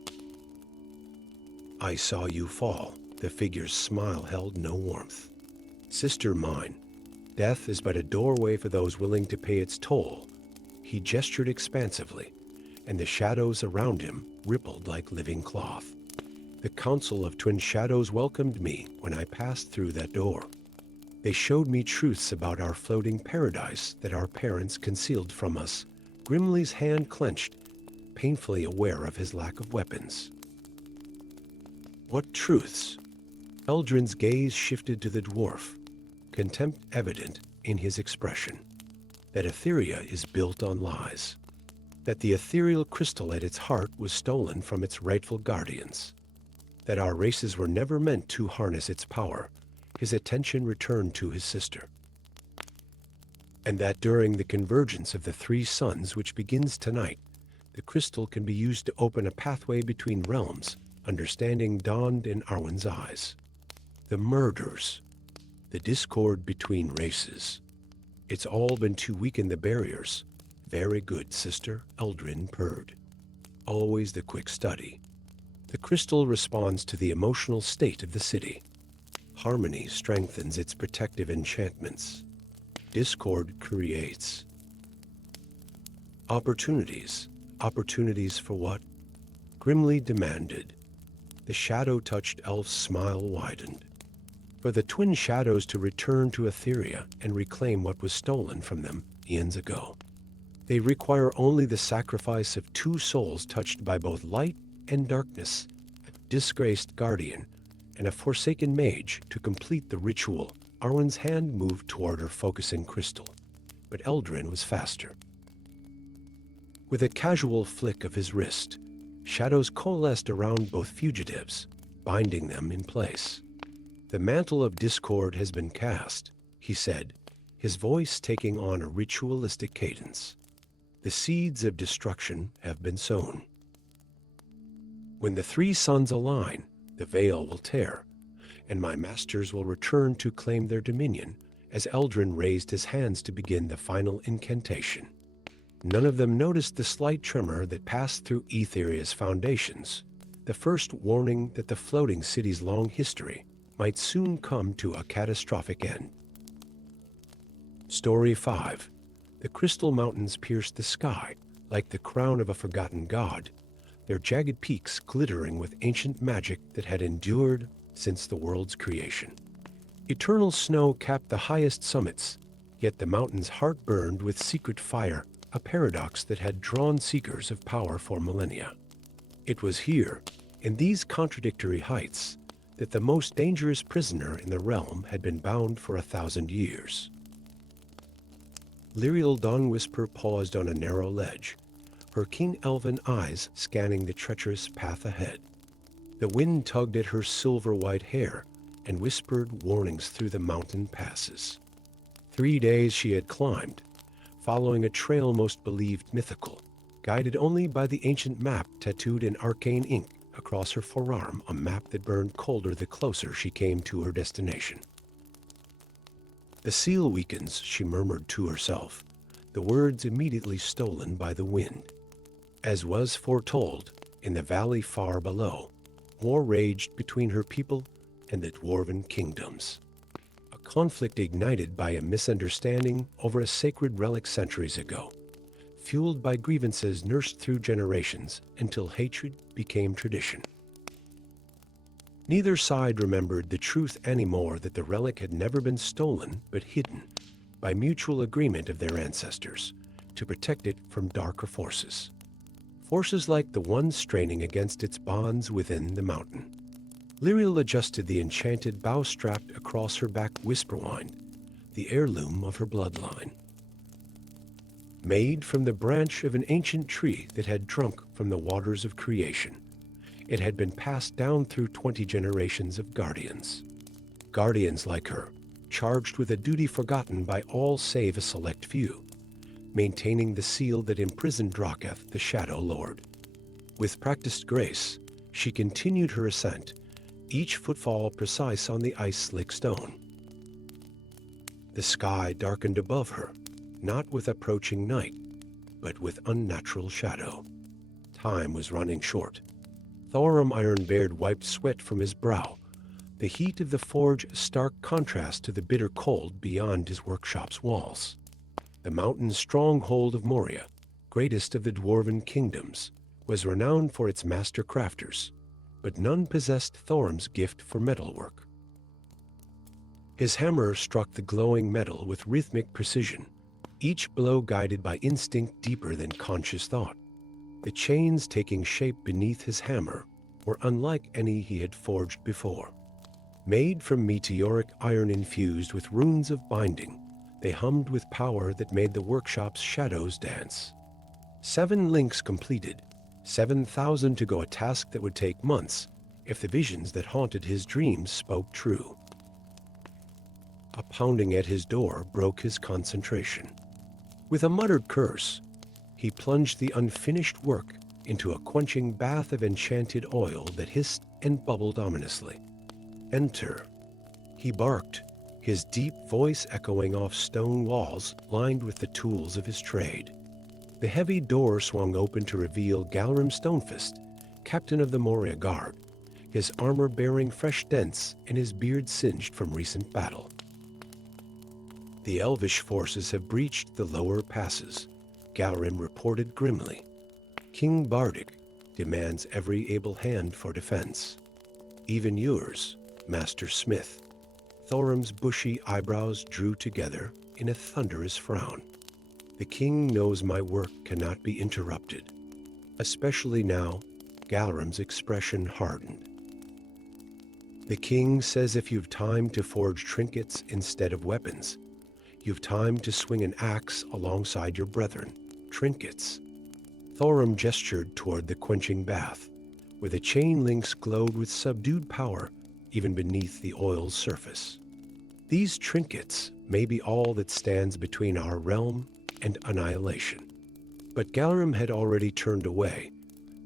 "I saw you fall." The figure's smile held no warmth. "Sister mine, death is but a doorway for those willing to pay its toll." He gestured expansively, and the shadows around him rippled like living cloth. "The Council of Twin Shadows welcomed me when I passed through that door. They showed me truths about our floating paradise that our parents concealed from us." Grimly's hand clenched, painfully aware of his lack of weapons. "What truths?" Eldrin's gaze shifted to the dwarf, contempt evident in his expression. "That aetheria is built on lies. That the ethereal crystal at its heart was stolen from its rightful guardians. That our races were never meant to harness its power." His attention returned to his sister. "And that during the convergence of the three suns, which begins tonight, the crystal can be used to open a pathway between realms." Understanding dawned in Arwen's eyes. "The murders, the discord between races. It's all been to weaken the barriers." "Very good, sister," Eldrin purred. "Always the quick study. The crystal responds to the emotional state of the city. Harmony strengthens its protective enchantments. Discord creates opportunities." "Opportunities for what?" Grimly demanded. The shadow-touched elf's smile widened. "For the twin shadows to return to Aetheria and reclaim what was stolen from them eons ago. They require only the sacrifice of two souls touched by both light and darkness, a disgraced guardian and a forsaken mage to complete the ritual." Arwen's hand moved toward her focusing crystal, but Eldrin was faster. With a casual flick of his wrist, shadows coalesced around both fugitives, binding them in place. "The mantle of discord has been cast," he said, his voice taking on a ritualistic cadence. "The seeds of destruction have been sown. When the three suns align, the veil will tear, and my masters will return to claim their dominion." As Eldrin raised his hands to begin the final incantation, none of them noticed the slight tremor that passed through Aetheria's foundations, the first warning that the floating city's long history might soon come to a catastrophic end. Story 5. The crystal mountains pierced the sky like the crown of a forgotten god, their jagged peaks glittering with ancient magic that had endured since the world's creation. Eternal snow capped the highest summits, yet the mountain's heart burned with secret fire a paradox that had drawn seekers of power for millennia. It was here, in these contradictory heights, that the most dangerous prisoner in the realm had been bound for 1,000 years. Lyriel Dawnwhisper paused on a narrow ledge, her keen elven eyes scanning the treacherous path ahead. The wind tugged at her silver-white hair and whispered warnings through the mountain passes. 3 days she had climbed, following a trail most believed mythical, guided only by the ancient map tattooed in arcane ink across her forearm, a map that burned colder the closer she came to her destination. "The seal weakens," she murmured to herself, the words immediately stolen by the wind. As was foretold, in the valley far below, war raged between her people and the dwarven kingdoms. A conflict ignited by a misunderstanding over a sacred relic centuries ago, fueled by grievances nursed through generations until hatred became tradition. Neither side remembered the truth anymore that the relic had never been stolen but hidden, by mutual agreement of their ancestors, to protect it from darker forces. Forces like the one straining against its bonds within the mountain. Lyriel adjusted the enchanted bow strapped across her back whisperwind, the heirloom of her bloodline. Made from the branch of an ancient tree that had drunk from the waters of creation, it had been passed down through 20 generations of guardians. Guardians like her, charged with a duty forgotten by all save a select few, maintaining the seal that imprisoned Draketh, the Shadow Lord. With practiced grace, she continued her ascent, each footfall precise on the ice-slick stone. The sky darkened above her, not with approaching night, but with unnatural shadow. Time was running short. Thorum Ironbeard wiped sweat from his brow, the heat of the forge a stark contrast to the bitter cold beyond his workshop's walls. The mountain stronghold of Moria, greatest of the dwarven kingdoms, was renowned for its master crafters, but none possessed Thorum's gift for metalwork. His hammer struck the glowing metal with rhythmic precision, each blow guided by instinct deeper than conscious thought. The chains taking shape beneath his hammer were unlike any he had forged before. Made from meteoric iron infused with runes of binding, they hummed with power that made the workshop's shadows dance. 7 links completed, 7,000 to go, a task that would take months if the visions that haunted his dreams spoke true. A pounding at his door broke his concentration. With a muttered curse, he plunged the unfinished work into a quenching bath of enchanted oil that hissed and bubbled ominously. "Enter," he barked, his deep voice echoing off stone walls lined with the tools of his trade. The heavy door swung open to reveal Galrim Stonefist, captain of the Moria Guard, his armor bearing fresh dents and his beard singed from recent battle. "The Elvish forces have breached the lower passes," Galrim reported grimly. "King Bardic demands every able hand for defense. Even yours, Master Smith." Thorum's bushy eyebrows drew together in a thunderous frown. "The king knows my work cannot be interrupted." Especially now, Galrim's expression hardened. "The king says if you've time to forge trinkets instead of weapons, you've time to swing an axe alongside your brethren. Trinkets." Thorum gestured toward the quenching bath, where the chain links glowed with subdued power even beneath the oil's surface. "These trinkets may be all that stands between our realm and annihilation." But Galrim had already turned away,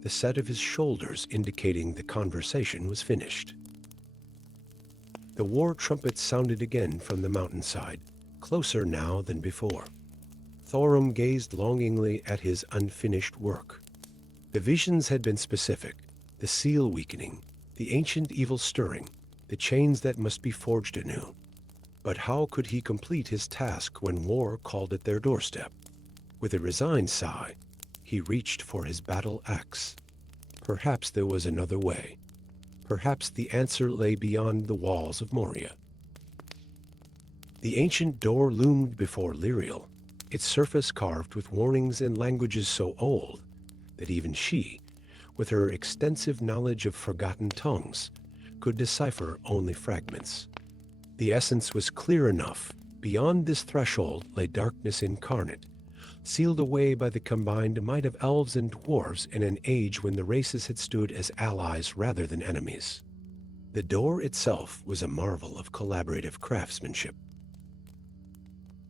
the set of his shoulders indicating the conversation was finished. The war trumpet sounded again from the mountainside, closer now than before. Thorum gazed longingly at his unfinished work. The visions had been specific, the seal weakening, the ancient evil stirring, the chains that must be forged anew. But how could he complete his task when war called at their doorstep? With a resigned sigh, he reached for his battle axe. Perhaps there was another way. Perhaps the answer lay beyond the walls of Moria. The ancient door loomed before Lyriel, its surface carved with warnings in languages so old that even she, with her extensive knowledge of forgotten tongues, could decipher only fragments. The essence was clear enough. Beyond this threshold lay darkness incarnate, sealed away by the combined might of elves and dwarves in an age when the races had stood as allies rather than enemies. The door itself was a marvel of collaborative craftsmanship.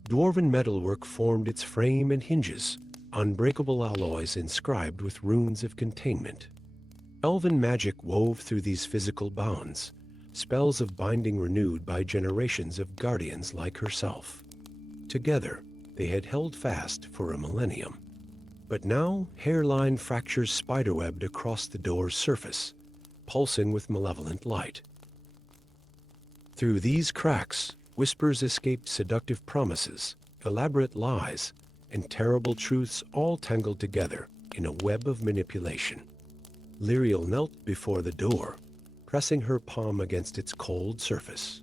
Dwarven metalwork formed its frame and hinges, unbreakable alloys inscribed with runes of containment. Elven magic wove through these physical bonds, spells of binding renewed by generations of guardians like herself. Together, they had held fast for a millennium. But now, hairline fractures spiderwebbed across the door's surface, pulsing with malevolent light. Through these cracks, whispers escaped seductive promises, elaborate lies, and terrible truths all tangled together in a web of manipulation. Lyriel knelt before the door, pressing her palm against its cold surface.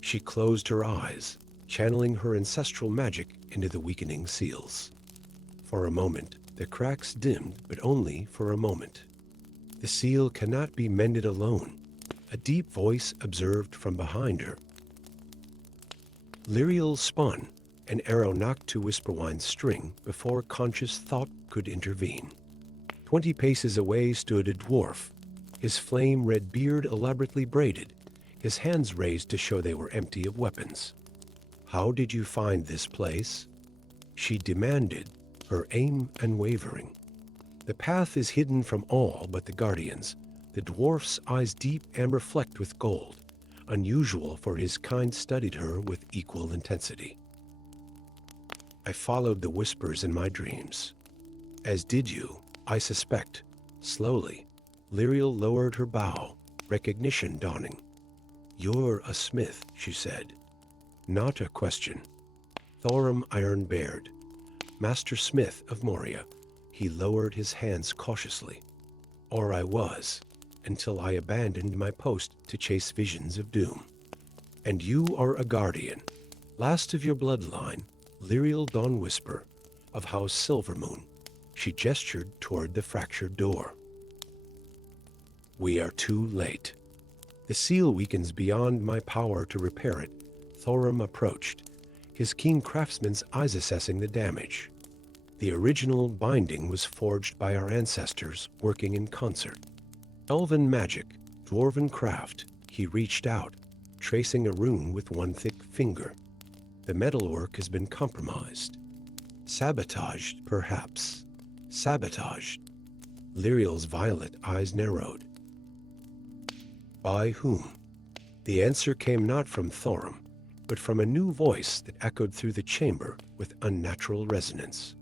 She closed her eyes, channeling her ancestral magic into the weakening seals. For a moment, the cracks dimmed, but only for a moment. The seal cannot be mended alone, a deep voice observed from behind her. Lyriel spun, an arrow knocked to Whisperwine's string before conscious thought could intervene. 20 paces away stood a dwarf, his flame-red beard elaborately braided, his hands raised to show they were empty of weapons. "How did you find this place?" she demanded, her aim unwavering. "The path is hidden from all but the guardians." The dwarf's eyes deep and reflect with gold, unusual for his kind, studied her with equal intensity. "I followed the whispers in my dreams. As did you, I suspect." Slowly, Lyriel lowered her bow, recognition dawning. "You're a smith," she said. Not a question. Thorum Iron-Bared, Master Smith of Moria. He lowered his hands cautiously. "Or I was, until I abandoned my post to chase visions of doom. And you are a guardian, last of your bloodline, Lyriel Dawn Whisper, of House Silvermoon." She gestured toward the fractured door. "We are too late. The seal weakens beyond my power to repair it." Thorum approached, his keen craftsman's eyes assessing the damage. The original binding was forged by our ancestors working in concert. Elven magic, dwarven craft. He reached out, tracing a rune with one thick finger. The metalwork has been compromised. Sabotaged, perhaps. Sabotaged. Lyriel's violet eyes narrowed. By whom? The answer came not from Thorum, but from a new voice that echoed through the chamber with unnatural resonance.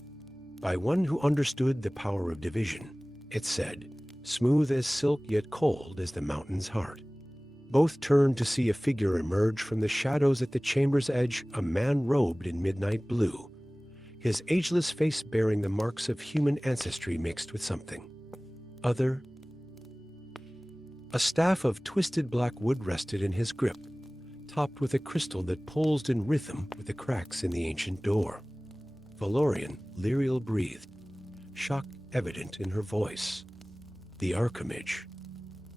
By one who understood the power of division, it said, smooth as silk yet cold as the mountain's heart. Both turned to see a figure emerge from the shadows at the chamber's edge, a man robed in midnight blue, his ageless face bearing the marks of human ancestry mixed with something other. A staff of twisted black wood rested in his grip, topped with a crystal that pulsed in rhythm with the cracks in the ancient door. Valorian, Lyriel breathed, shock evident in her voice. The Archimage.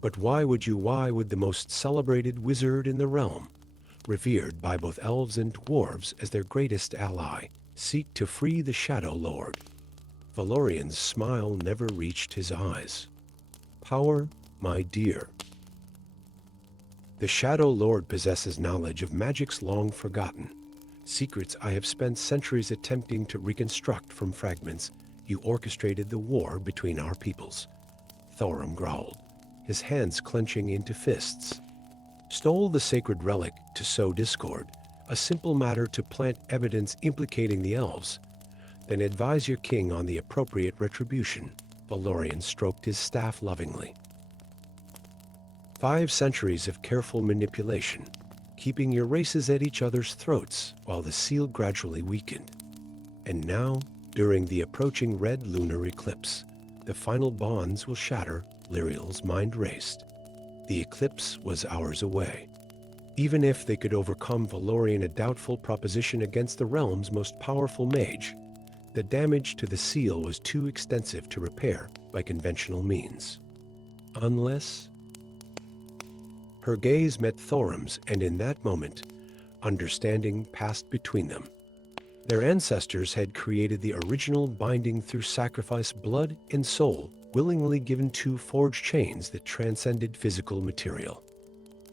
But why would the most celebrated wizard in the realm, revered by both elves and dwarves as their greatest ally, seek to free the Shadow Lord? Valorian's smile never reached his eyes. Power, my dear. The Shadow Lord possesses knowledge of magics long forgotten, secrets I have spent centuries attempting to reconstruct from fragments. You orchestrated the war between our peoples, Thorum growled, his hands clenching into fists. Stole the sacred relic to sow discord, a simple matter to plant evidence implicating the elves. Then advise your king on the appropriate retribution. Valorian stroked his staff lovingly. 5 centuries of careful manipulation, keeping your races at each other's throats while the seal gradually weakened. And now, during the approaching red lunar eclipse, the final bonds will shatter. Lyriel's mind raced. The eclipse was hours away. Even if they could overcome Valorian, a doubtful proposition against the realm's most powerful mage, the damage to the seal was too extensive to repair by conventional means. Unless... Her gaze met Thorim's, and in that moment, understanding passed between them. Their ancestors had created the original binding through sacrifice, blood and soul, willingly given to forged chains that transcended physical material.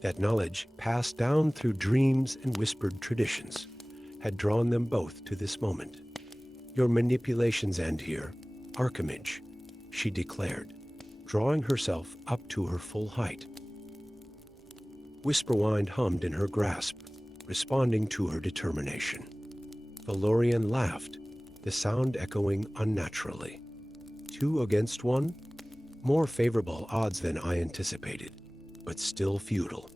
That knowledge, passed down through dreams and whispered traditions, had drawn them both to this moment. "Your manipulations end here, Archimage," she declared, drawing herself up to her full height. Whisperwind hummed in her grasp, responding to her determination. Valorian laughed, the sound echoing unnaturally. "Two against one? More favorable odds than I anticipated, but still futile.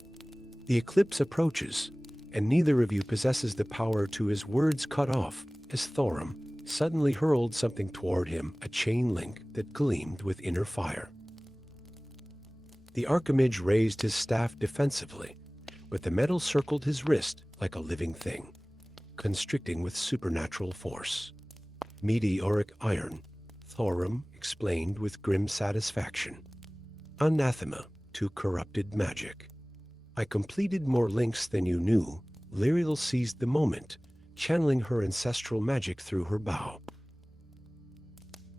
The eclipse approaches, and neither of you possesses the power to..." His words cut off as Thorim suddenly hurled something toward him, a chain link that gleamed with inner fire. The Archimage raised his staff defensively, but the metal circled his wrist like a living thing, constricting with supernatural force. "Meteoric iron," Thorim explained with grim satisfaction. "Anathema to corrupted magic. I completed more links than you knew." Lyriel seized the moment, channeling her ancestral magic through her bow.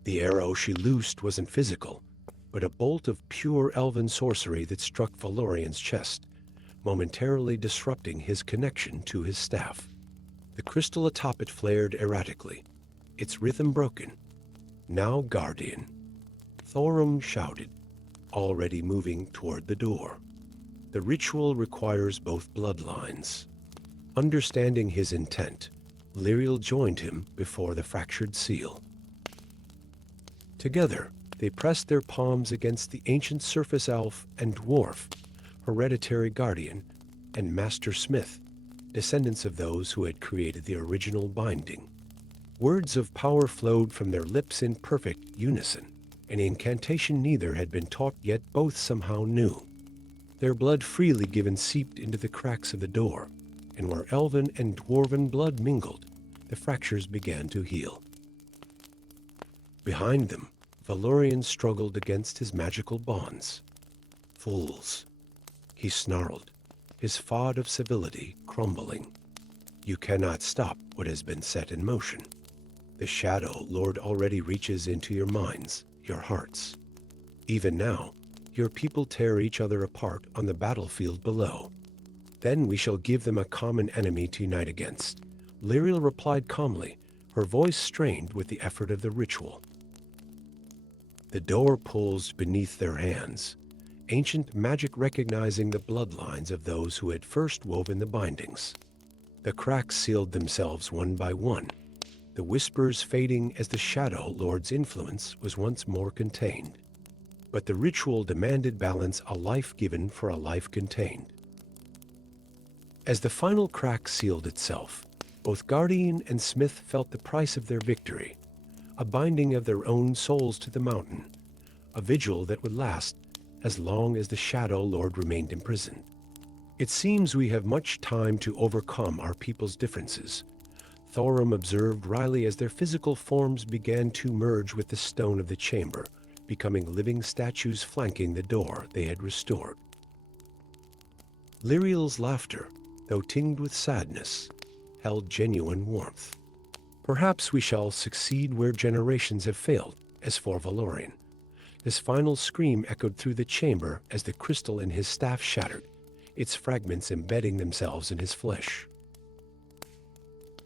The arrow she loosed wasn't physical, but a bolt of pure elven sorcery that struck Valorian's chest, momentarily disrupting his connection to his staff. The crystal atop it flared erratically, its rhythm broken. "Now, Guardian," Thorim shouted, already moving toward the door. "The ritual requires both bloodlines." Understanding his intent, Lyriel joined him before the fractured seal. Together, they pressed their palms against the ancient surface elf and dwarf, hereditary guardian, and master smith, descendants of those who had created the original binding. Words of power flowed from their lips in perfect unison, an incantation neither had been taught yet both somehow knew. Their blood freely given seeped into the cracks of the door, and where elven and dwarven blood mingled, the fractures began to heal. Behind them, Valorian struggled against his magical bonds. "Fools," he snarled, his fod of civility crumbling. "You cannot stop what has been set in motion. The Shadow Lord already reaches into your minds, your hearts. Even now, your people tear each other apart on the battlefield below. Then we shall give them a common enemy to unite against." Lyriel replied calmly, her voice strained with the effort of the ritual. The door pulsed beneath their hands, ancient magic recognizing the bloodlines of those who had first woven the bindings. The cracks sealed themselves one by one, the whispers fading as the Shadow Lord's influence was once more contained. But the ritual demanded balance, a life given for a life contained. As the final crack sealed itself, both Guardian and Smith felt the price of their victory, a binding of their own souls to the mountain, a vigil that would last as long as the Shadow Lord remained imprisoned. "It seems we have much time to overcome our people's differences," Thorim observed wryly as their physical forms began to merge with the stone of the chamber, becoming living statues flanking the door they had restored. Lyriel's laughter, though tinged with sadness, held genuine warmth. "Perhaps we shall succeed where generations have failed, as for Valorian." His final scream echoed through the chamber as the crystal in his staff shattered, its fragments embedding themselves in his flesh.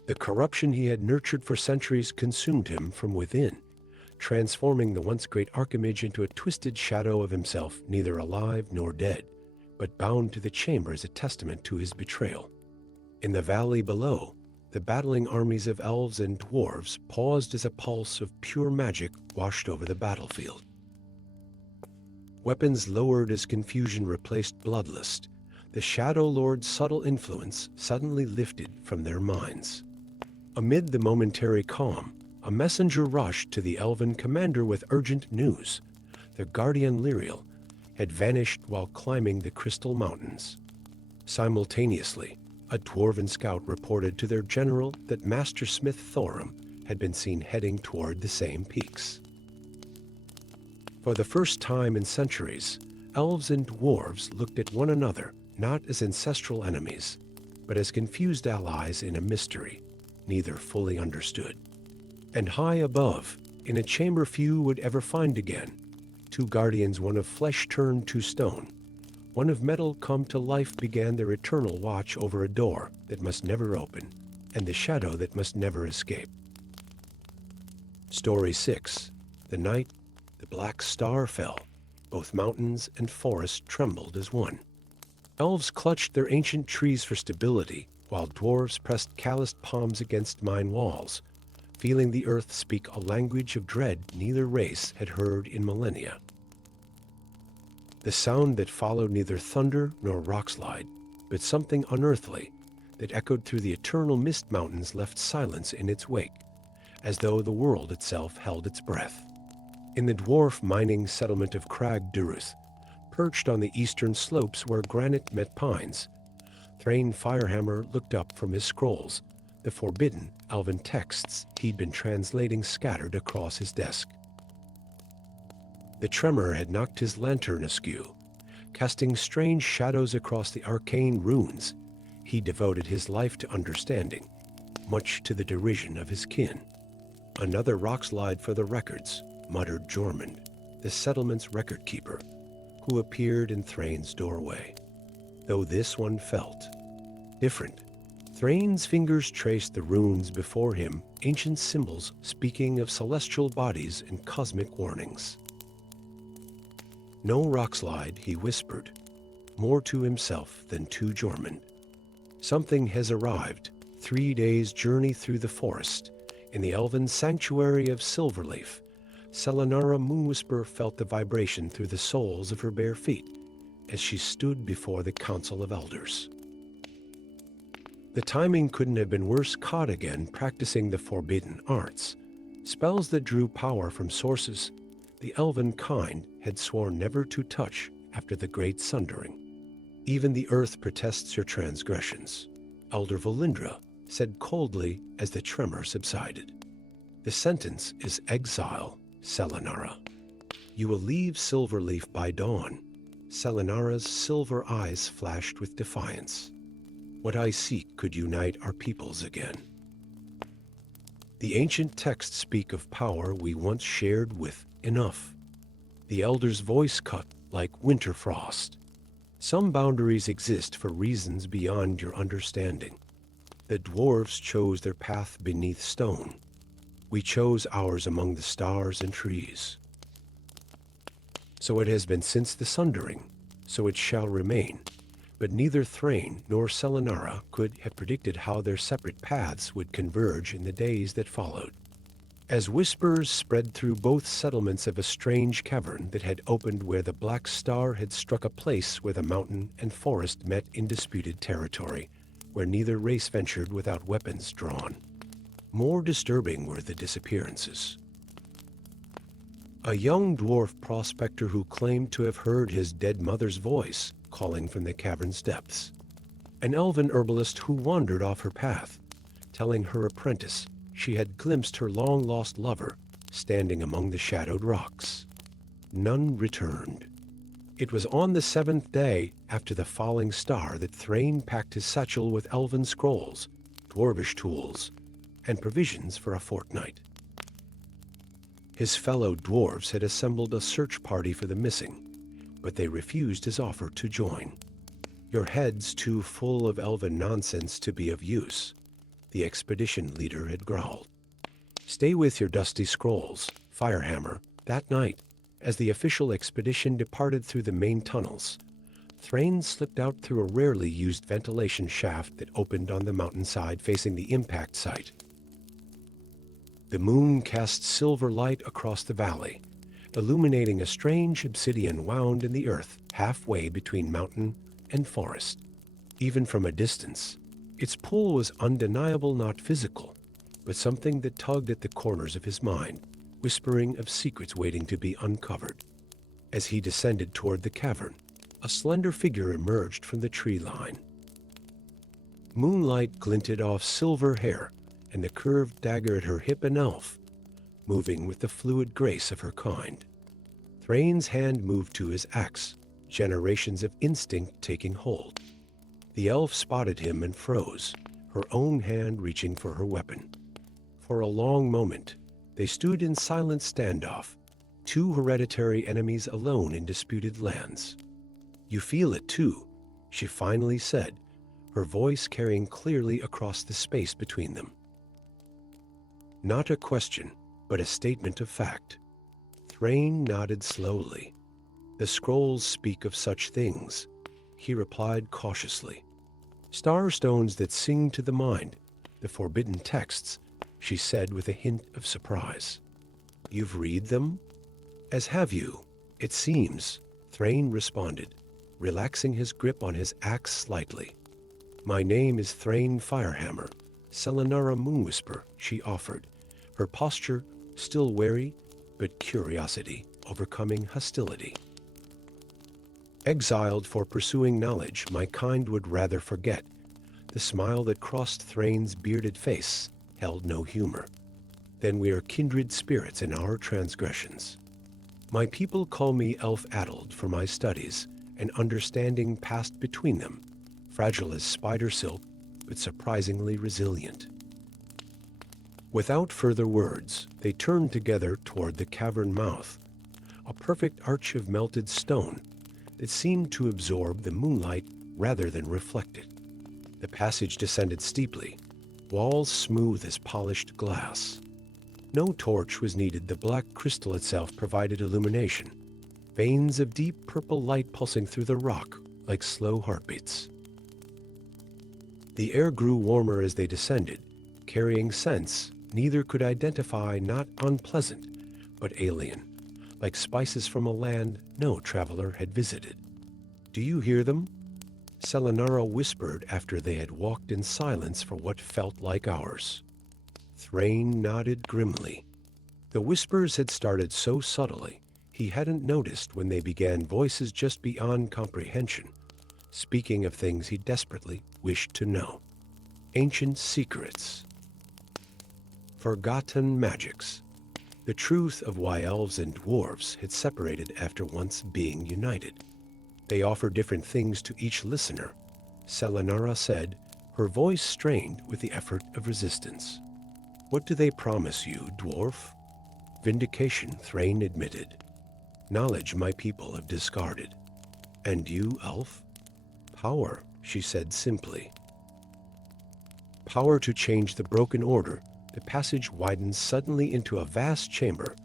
The corruption he had nurtured for centuries consumed him from within, transforming the once great Archimage into a twisted shadow of himself, neither alive nor dead, but bound to the chamber as a testament to his betrayal. In the valley below, the battling armies of elves and dwarves paused as a pulse of pure magic washed over the battlefield. Weapons lowered as confusion replaced bloodlust, the Shadow Lord's subtle influence suddenly lifted from their minds. Amid the momentary calm, a messenger rushed to the elven commander with urgent news. The guardian Lyriel had vanished while climbing the crystal mountains. Simultaneously, a dwarven scout reported to their general that Master Smith Thorum had been seen heading toward the same peaks. For the first time in centuries, elves and dwarves looked at one another not as ancestral enemies, but as confused allies in a mystery neither fully understood. And high above, in a chamber few would ever find again, two guardians, one of flesh turned to stone, one of metal come to life, began their eternal watch over a door that must never open and the shadow that must never escape. Story 6. The night the black star fell, both mountains and forest trembled as one. Elves clutched their ancient trees for stability, while dwarves pressed calloused palms against mine walls, feeling the earth speak a language of dread neither race had heard in millennia. The sound that followed neither thunder nor rockslide, but something unearthly that echoed through the eternal mist mountains left silence in its wake, as though the world itself held its breath. In the dwarf mining settlement of Crag Duruth, perched on the eastern slopes where granite met pines, Thrain Firehammer looked up from his scrolls, the forbidden elven texts he'd been translating scattered across his desk. The tremor had knocked his lantern askew, casting strange shadows across the arcane runes he devoted his life to understanding, much to the derision of his kin. Another rockslide for the records, muttered Jormund, the settlement's record keeper, who appeared in Thrain's doorway. Though this one felt different. Thrain's fingers traced the runes before him, ancient symbols speaking of celestial bodies and cosmic warnings. No rockslide, he whispered, more to himself than to Jormund. Something has arrived, 3 days' journey through the forest. In the elven sanctuary of Silverleaf, Selenara Moonwhisper felt the vibration through the soles of her bare feet as she stood before the Council of Elders. The timing couldn't have been worse, caught again practicing the forbidden arts, spells that drew power from sources the elven kind had sworn never to touch after the Great Sundering. Even the earth protests your transgressions, Elder Valindra said coldly as the tremor subsided. The sentence is exile, Selenara. You will leave Silverleaf by dawn. Selenara's silver eyes flashed with defiance. What I seek could unite our peoples again. The ancient texts speak of power we once shared with enough. The elder's voice cut like winter frost. Some boundaries exist for reasons beyond your understanding. The dwarves chose their path beneath stone. We chose ours among the stars and trees. So it has been since the Sundering, so it shall remain. But neither Thrain nor Selenara could have predicted how their separate paths would converge in the days that followed. As whispers spread through both settlements of a strange cavern that had opened where the black star had struck a place where the mountain and forest met in disputed territory, where neither race ventured without weapons drawn. More disturbing were the disappearances. A young dwarf prospector who claimed to have heard his dead mother's voice calling from the cavern's depths. An elven herbalist who wandered off her path, telling her apprentice she had glimpsed her long-lost lover standing among the shadowed rocks. None returned. It was on the 7th day after the falling star that Thrain packed his satchel with elven scrolls, dwarvish tools, and provisions for a fortnight. His fellow dwarves had assembled a search party for the missing, but they refused his offer to join. Your head's too full of elven nonsense to be of use, the expedition leader had growled. Stay with your dusty scrolls, Firehammer. That night, as the official expedition departed through the main tunnels, Thrain slipped out through a rarely used ventilation shaft that opened on the mountainside facing the impact site. The moon cast silver light across the valley, illuminating a strange obsidian wound in the earth halfway between mountain and forest. Even from a distance, its pull was undeniable, not physical, but something that tugged at the corners of his mind, whispering of secrets waiting to be uncovered. As he descended toward the cavern, a slender figure emerged from the tree line, Moonlight glinted off silver hair and the curved dagger at her hip an elf, moving with the fluid grace of her kind. Thrain's hand moved to his axe, generations of instinct taking hold. The elf spotted him and froze, her own hand reaching for her weapon. For a long moment, they stood in silent standoff, two hereditary enemies alone in disputed lands. "You feel it too," she finally said, her voice carrying clearly across the space between them. Not a question, but a statement of fact. Thrain nodded slowly. "The scrolls speak of such things," he replied cautiously. "Starstones that sing to the mind, the forbidden texts," she said with a hint of surprise. "You've read them?" "As have you, it seems," Thrain responded, relaxing his grip on his axe slightly. "My name is Thrain Firehammer, Selenara Moonwhisper," she offered, her posture still wary, but curiosity overcoming hostility. "Exiled for pursuing knowledge my kind would rather forget." The smile that crossed Thrain's bearded face held no humor. "Then we are kindred spirits in our transgressions. My people call me elf-addled for my studies, and understanding passed between them, fragile as spider silk, but surprisingly resilient." Without further words, they turned together toward the cavern mouth, a perfect arch of melted stone that seemed to absorb the moonlight rather than reflect it. The passage descended steeply, walls smooth as polished glass. No torch was needed. The black crystal itself provided illumination, veins of deep purple light pulsing through the rock like slow heartbeats. The air grew warmer as they descended, carrying scents neither could identify, not unpleasant, but alien, like spices from a land no traveler had visited. "Do you hear them?" Selenara whispered after they had walked in silence for what felt like hours. Thrain nodded grimly. The whispers had started so subtly, he hadn't noticed when they began, voices just beyond comprehension, speaking of things he desperately wished to know. Ancient secrets. Forgotten magics. The truth of why elves and dwarves had separated after once being united. "They offer different things to each listener," Selenara said, her voice strained with the effort of resistance. "What do they promise you, dwarf?" "Vindication," Thrain admitted. "Knowledge my people have discarded." "And you, elf?" "Power," she said simply. "Power to change the broken order." The passage widened suddenly into a vast chamber,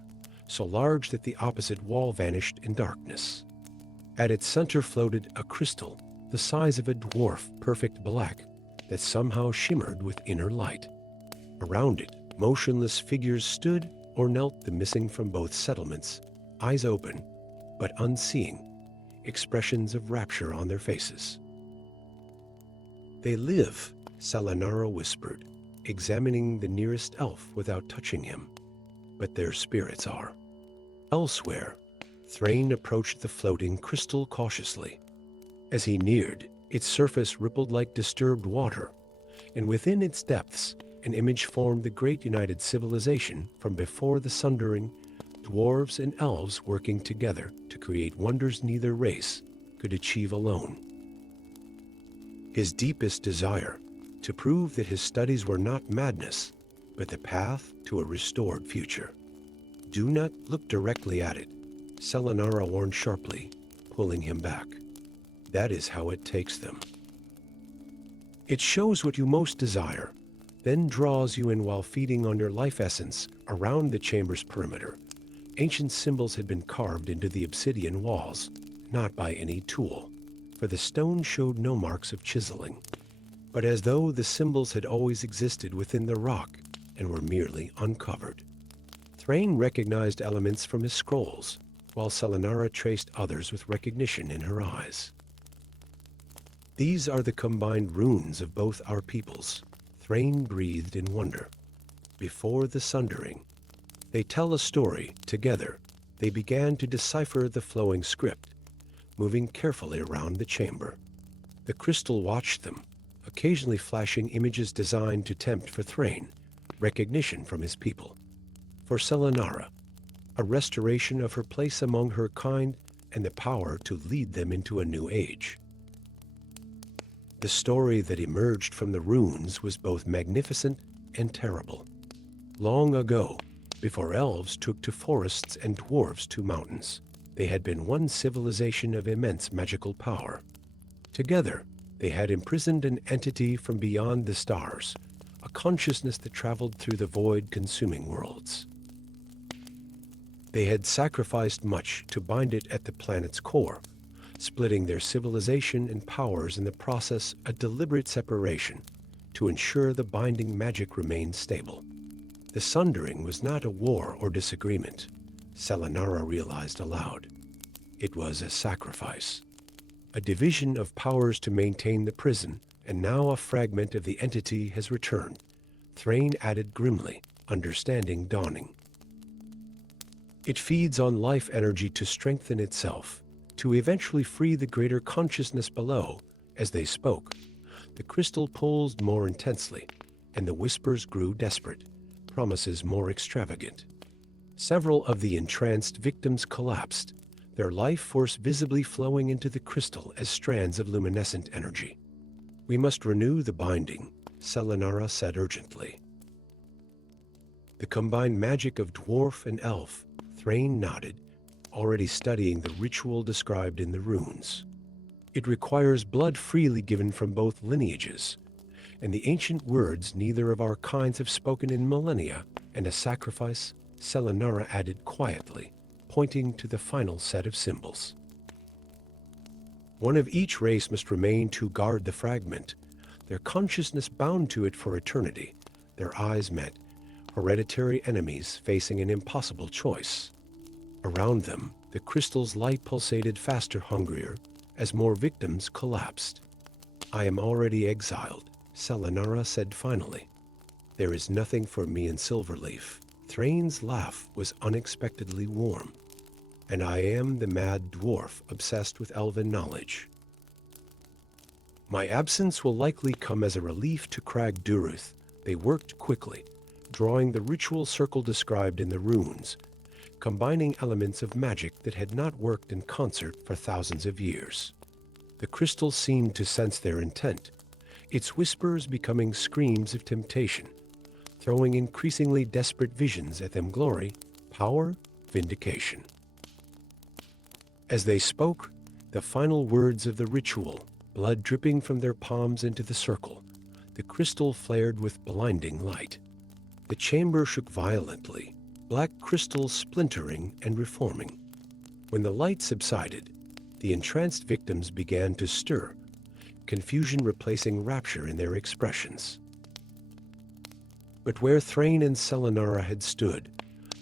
so large that the opposite wall vanished in darkness. At its center floated a crystal, the size of a dwarf, perfect black, that somehow shimmered with inner light. Around it, motionless figures stood or knelt, the missing from both settlements, eyes open, but unseeing, expressions of rapture on their faces. "They live," Selenara whispered, examining the nearest elf without touching him. "But their spirits are elsewhere." Thrain approached the floating crystal cautiously. As he neared, its surface rippled like disturbed water, and within its depths, an image formed, the great united civilization from before the sundering, dwarves and elves working together to create wonders neither race could achieve alone. His deepest desire, to prove that his studies were not madness, but the path to a restored future. "Do not look directly at it," Selenara warned sharply, pulling him back. "That is how it takes them. It shows what you most desire, then draws you in while feeding on your life essence." Around the chamber's perimeter, ancient symbols had been carved into the obsidian walls, not by any tool, for the stone showed no marks of chiseling, but as though the symbols had always existed within the rock and were merely uncovered. Thrain recognized elements from his scrolls, while Selenara traced others with recognition in her eyes. "These are the combined runes of both our peoples," Thrain breathed in wonder. "Before the sundering, they tell a story. Together, they began to decipher the flowing script, moving carefully around the chamber. The crystal watched them, a occasionally flashing images designed to tempt for Thrain recognition from his people. For Selenara, a restoration of her place among her kind and the power to lead them into a new age. The story that emerged from the runes was both magnificent and terrible. Long ago, before elves took to forests and dwarves to mountains, they had been one civilization of immense magical power. Together, they had imprisoned an entity from beyond the stars, a consciousness that traveled through the void-consuming worlds. They had sacrificed much to bind it at the planet's core, splitting their civilization and powers in the process, a deliberate separation to ensure the binding magic remained stable. The sundering was not a war or disagreement, Selenara realized aloud. It was a sacrifice. A division of powers to maintain the prison, and now a fragment of the entity has returned, Thrain added grimly, understanding dawning. It feeds on life energy to strengthen itself, to eventually free the greater consciousness below. As they spoke, the crystal pulsed more intensely, and the whispers grew desperate, promises more extravagant. Several of the entranced victims collapsed, their life force visibly flowing into the crystal as strands of luminescent energy. "We must renew the binding," Selenara said urgently. The combined magic of dwarf and elf, Thrain nodded, already studying the ritual described in the runes. "It requires blood freely given from both lineages, and the ancient words neither of our kinds have spoken in millennia, and a sacrifice," Selenara added quietly, pointing to the final set of symbols. "One of each race must remain to guard the fragment, their consciousness bound to it for eternity." Their eyes met, hereditary enemies facing an impossible choice. Around them, the crystal's light pulsated faster, hungrier, as more victims collapsed. "I am already exiled," Selenara said finally. "There is nothing for me in Silverleaf." Thrain's laugh was unexpectedly warm. "And I am the mad dwarf obsessed with elven knowledge. My absence will likely come as a relief to Crag Duruth." They worked quickly, drawing the ritual circle described in the runes, combining elements of magic that had not worked in concert for thousands of years. The crystal seemed to sense their intent, its whispers becoming screams of temptation, throwing increasingly desperate visions at them: glory, power, vindication. As they spoke, the final words of the ritual, blood dripping from their palms into the circle, the crystal flared with blinding light. The chamber shook violently, black crystals splintering and reforming. When the light subsided, the entranced victims began to stir, confusion replacing rapture in their expressions. But where Thrain and Selenara had stood,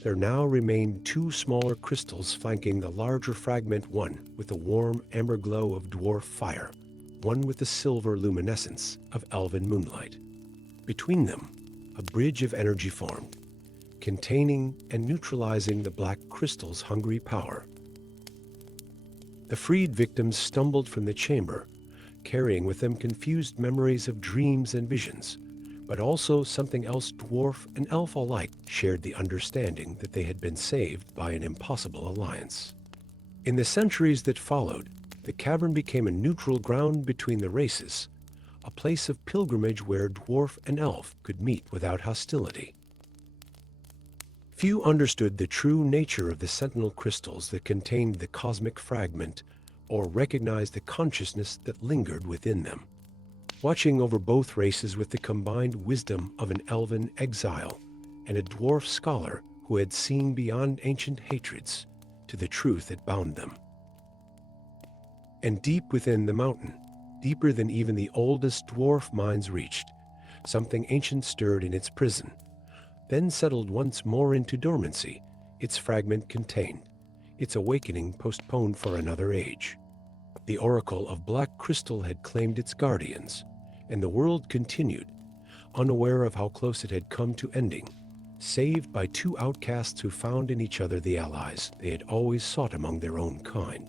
there now remained two smaller crystals flanking the larger fragment, one with the warm amber glow of dwarf fire, one with the silver luminescence of elven moonlight. Between them, a bridge of energy formed, containing and neutralizing the black crystal's hungry power. The freed victims stumbled from the chamber, carrying with them confused memories of dreams and visions, but also something else. Dwarf and elf alike shared the understanding that they had been saved by an impossible alliance. In the centuries that followed, the cavern became a neutral ground between the races, a place of pilgrimage where dwarf and elf could meet without hostility. Few understood the true nature of the sentinel crystals that contained the cosmic fragment, or recognized the consciousness that lingered within them, watching over both races with the combined wisdom of an elven exile and a dwarf scholar who had seen beyond ancient hatreds to the truth that bound them. And deep within the mountain, deeper than even the oldest dwarf minds reached, something ancient stirred in its prison, then settled once more into dormancy, its fragment contained, its awakening postponed for another age. The oracle of black crystal had claimed its guardians, and the world continued, unaware of how close it had come to ending, saved by two outcasts who found in each other the allies they had always sought among their own kind.